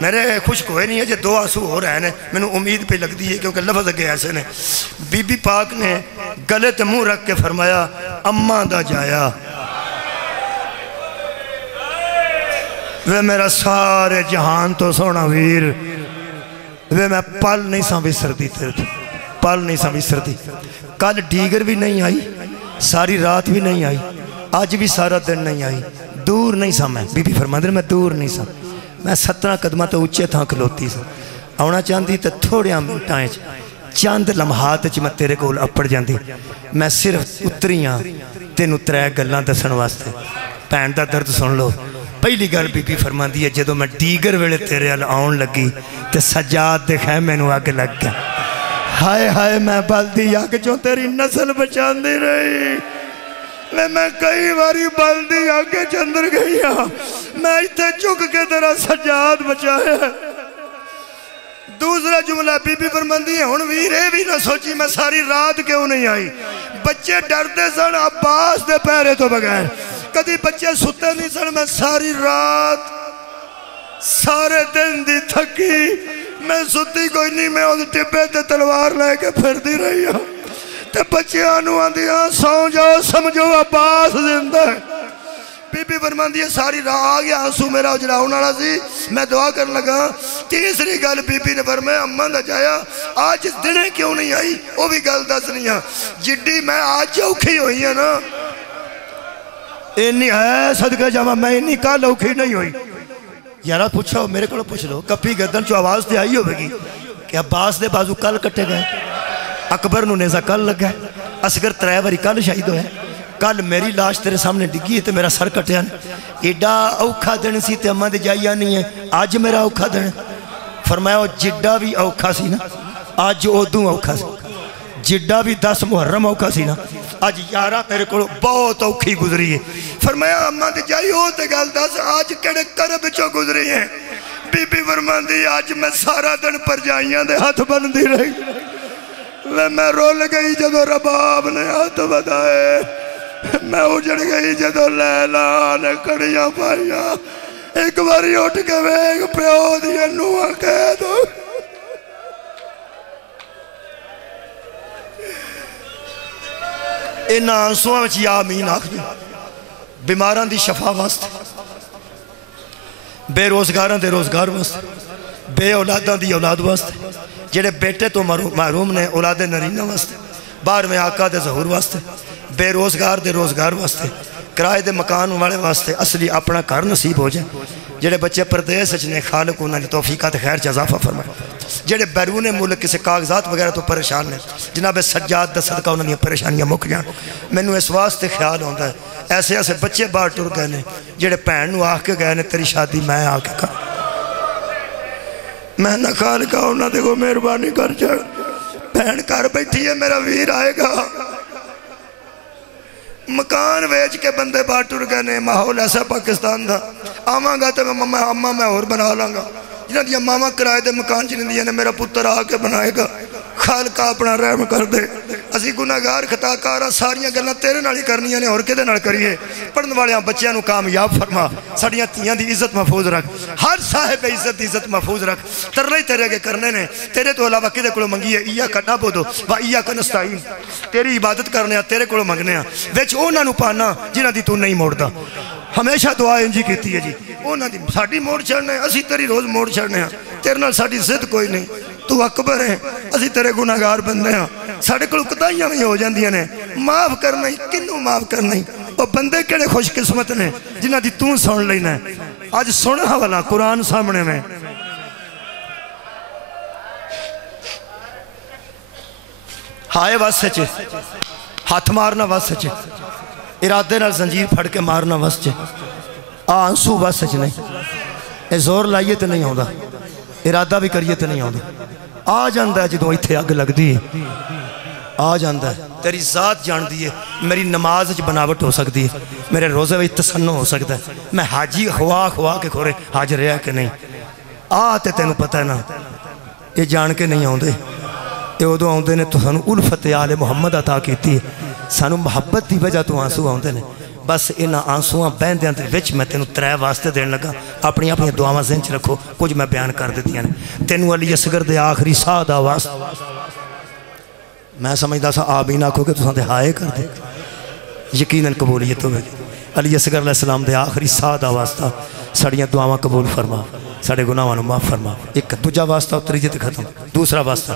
میرے خشک ہوئے نہیں ہے جی 2 آنسو ہو رہے ہیں میں نے امید پہ لگ دی ہے کیونکہ لفظ اگے ایسے نے بی بی پاک نے گلے تے منہ رکھ کے فرمایا اماں دا جایا وہ میرا سارے جہان تو سونا ویر وہ میں پل نہیں ساں بسر دی تیرے تو پل نہیں ساں بسر دی کل ڈیگر بھی نہیں آئی ساری رات بھی نہیں آئی آج بھی سارا دن نہیں آئی دور نہیں ساں میں بی بی فرماندے میں دور نہیں ساں میں 17 قدمہ تو اچھے تھا کھلوتی ساں آنا چاہتی تو تھوڑے منٹائیں چاند لمحات میں تیرے کو اپڑ جاندی میں صرف اتریاں تینوں 3 گلاں دسن واسطے پین دا درد سن لو پہلی گل بی بی فرماندی ہے جدو میں ڈیگر ویلے تیرے آن لگی تے سجاد دے خیمے میں نو آگ لگ گیا ہائے ہائے میں بلدی آگ جو تیری نسل بچاندی رہی میں کئی باری بلدی آگ چندر گئی ہاں میں ایتھے چک کے تیرا سجاد بچایا دوسرا جملہ بی بی فرماندی ہے ہن ویرے بھی نہ سوچی میں ساری رات کیوں نہیں آئی بچے ڈرتے سن عباس دے پیرے تو بغیر کدی بچے ستے نہیں سن میں ساری رات سارے دن دی تھکی میں ستی کوئی نہیں میں اس ٹبے تے تلوار لے کے پھر دی رہی ہوں تے بچے آنو آندی ہاں سو جاؤ سمجھو عباس زندہ ہے بی بی فرماندی ہے ساری راہ آگیا آنسو میرا اجڑا ہونا رہا سی میں دعا کر لگا تیسری گل بی بی نے فرمایا اماں دا جایا آج دنے کیوں نہیں آئی وہ بھی گل دس نہیں ہے جڈی میں آج اوکھی ہوئی ہے نا اینی ہے صدقہ جامعہ میں اینی کال اوکھی نہیں ہوئی یارہ پوچھو میرے کو پوچھ لو کپی گردن چو آواز تے آئی ہوگی کہ عباس دے بازو کل کٹے گئے اکبر نو نیزہ کل لگ گئے اصغر 3 باری کل شہید ہوئے کل میری لاش تیرے سامنے ڈگی ہے تے میرا سر کٹیا ایڈا اوکھا دن سی تے اماں دے جائیا نہیں ہے آج میرا اوکھا دن فرمایا جڈا بھی اوکھا سی نا آج اودوں اوکھا سی جڈا بھی 10 محرم اوکھا سی نا آج 11 میرے کو بہت اوکھی گزری ہے فرمایا اماں دے جائی ہوتے گل 10 آج کڑے کرب چو گزری ہیں بی بی فرمان دی آج میں سارا دن پر جائیاں دے ہاتھ بندی رہی میں رول گئی جدو رباب نے ہاتھ بدائے میں اجڑ گئی جدو لیلہ نے کڑیاں پائیاں ایک باری اٹھ کے ویگ پیو دیا نوہ کہہ دو ان آنسوਆਂ ਵਿੱਚ یا آمین آخ دو بیماران دی شفا واسطے بے روزگاران دے روزگار واسطے بے اولادان دی اولاد واسطے جڑے بیٹے تو محروم نے اولاد نرینہ واسطے بار میں آقا دے ظہور واسطے بے روزگار دے روزگار واسطے کرائے دے مکان والے واسطے اصلی اپنا گھر نصیب ہو جائے جڑے بچے پردیس سچنے خالق انہوں نے توفیقات خیر چاضافہ فرمائے جڑے بیرون ملک کسی کاغذات وغیرہ تو پریشان ہیں جناب سجاد دا صدقہ انہوں نے پریشانیاں مک جان میں نے اس واسطے خیال ہوتا ہے ایسے ایسے بچے باہر ٹر گئے نے جڑے پہن نو آکھ کے گئے نے تیری شادی میں آکھ کے کر میں نہ خالقہ انہوں نے کو مہربانی کر جائے پہن کر بیٹھی ہے میرا ویر آئے گا مکان ویج کے بندے باہر ٹر گئے نے ماحول ایسا پاکستان تھا آماں گا تو میں اماں میں اور بنا لانگا جنہاں دیا ماما کرائے دے مکان جنہاں دیا نے میرا پتر آ کے بنائے گا خالقہ اپنا رحم کر دے اسی گناہگار خطا کارا ساریاں گلنا تیرے نالی کرنی نے اور کدے نال کریے پڑھن والے بچیاں نو کامیاب فرما ساڑیاں تیاں دی عزت محفوظ رکھ ہر صاحب عزت دی عزت محفوظ رکھ ترلے تیرے کے کرنے نے تیرے تو علاوہ کدے کلو منگی ہے ایاکا نعبدو و ایاکا نستعین تیری عبادت کرنے ہیں تیرے کلو منگنے ہیں ویچ اونا نو پانا جنہاں دی تو نہیں موڑتا ہمیشہ دعائیں جی کیتی ہے جی اونا دی ساڑی موڑ چڑھنے ہیں اسی تیری روز موڑ چڑھنے ہیں تیرے نال ساڑی ضد کوئی نہیں تو اکبر ہے اسی تیرے گناہگار بندے ہیں ساڑے کلو قطائیاں نہیں ہو جاندیاں نے معاف کرنا ہی کنو معاف کرنا ہی وہ بندے کڑے خوش قسمت نے جنہاں دی توں سن لینا ہے آج سنہا والا قرآن سامنے میں ہائے واسے چے ہاتھ مارنا واسے چے ارادے نال زنجیر پھڑ کے مارنا واسے چے آنسو واسے چے نہیں اے زور لائیے تے نہیں ہوندہ ارادہ بھی کریے تے نہیں ہوندہ آ جاندہ ہے جدوں ایتھے اگ لگ دی آ جاندہ ہے تیری ذات جان دی ہے میری نماز بناوٹ ہو سکتی ہے میرے روزے میں تسنو ہو سکتا ہے میں حاجی خواہ کے کھورے حاجر ہے کہ نہیں آتے تینوں پتہ ہے نا یہ جان کے نہیں ہوندے یہ ادو آندے نے تو سانو الفت آل محمد عطا کیتی ہے سانو محبت دی وجہ تو آنسو آندے نے بس انہاں آنسواں بہندیاں دے وچ میں تینوں 3 واسطے دین لگا اپنی اپنی دعاواں ذہن چ رکھو کچھ میں بیان کر دیتیاں نے تینوں علی اصغر دے آخری ساہ دا واسطہ میں سمجھدا سا آمین آکھو کہ تساں تے ہائے کر دے یقیناً قبولیت ہوئے علی اصغر علیہ السلام دے آخری ساہ دا واسطہ ساڑیاں دعاواں قبول فرما ساڑے گناہاں نوں معاف فرما ایک دوجا واسطہ اتری تے ختم دوسرا واسطہ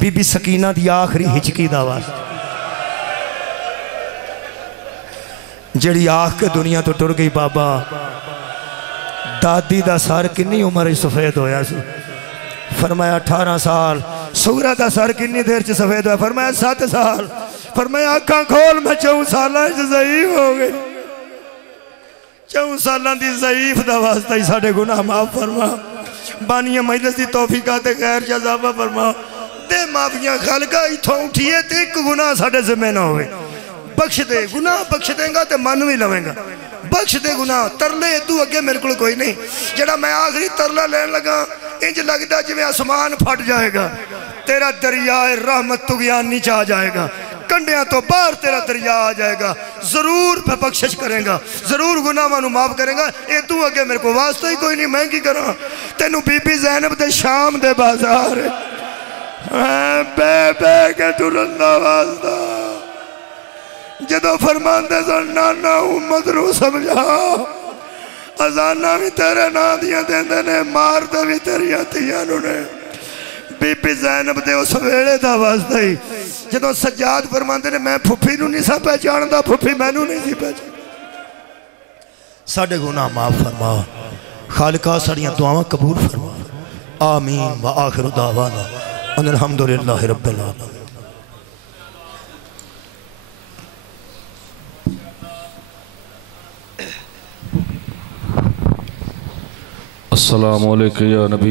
بی بی سکینہ دی آخری ہچکی دا واسطہ جڑی آخ کے دنیا تو ٹر گئی بابا دادی دا سار کنی عمر سفید ہویا سی فرمایا 18 سال سورہ دا سار کنی دیر چ سفید ہویا فرمایا 7 سال فرمایا آنکھاں کھول میں 4 سالاں چ ضعیف ہو گئی 4 سالاں دی ضعیف دا واسطہ ہی ساڑے گناہ معاف فرما بانی مجلس دی توفیقات غیر جذابہ فرما دے معافیاں خالقہ ایتھوں اٹھئے تے ایک گناہ ساڑے ذمہ نہ ہوئے بخش دے گناہ بخش دیں گا تے من بھی لویں گا بخش دے گناہ ترلے تو اگے میرے کو کوئی نہیں جڑا میں آخری ترلہ لین لگا انج لگدا جو میں آسمان پھٹ جائے گا تیرا دریائے رحمت تغیان نیچے آ جائے گا کنڈیاں تو باہر تیرا دریا آ جائے گا ضرور پہ بخشش کریں گا ضرور گناہ مانو معاف کریں گا اے تو اگے میرے کو واسطہ ہی کوئی نہیں میں کی کراں تینوں بی بی زینب دے شام دے بازار بے بے کے ترندہ واسطہ جدو فرمان دے سن نانا امت رو سمجھا ازانہ بھی تیرے نادیاں دیندے نے مار دے بھی تیری آتیاں نے بی بی زینب دے اس ویلے دا واسطہ ہی جدو سجاد فرمان دے نے میں پھپی نو نہیں سا پہچان دا پھپی میں نو نہیں سی پہچان ساڑھے گناہ معاف فرما خالقہ ساڑیاں دعاواں قبول فرما آمین و آخر دعوانا ان الحمدللہ رب العالمین السلام علیکم یا نبی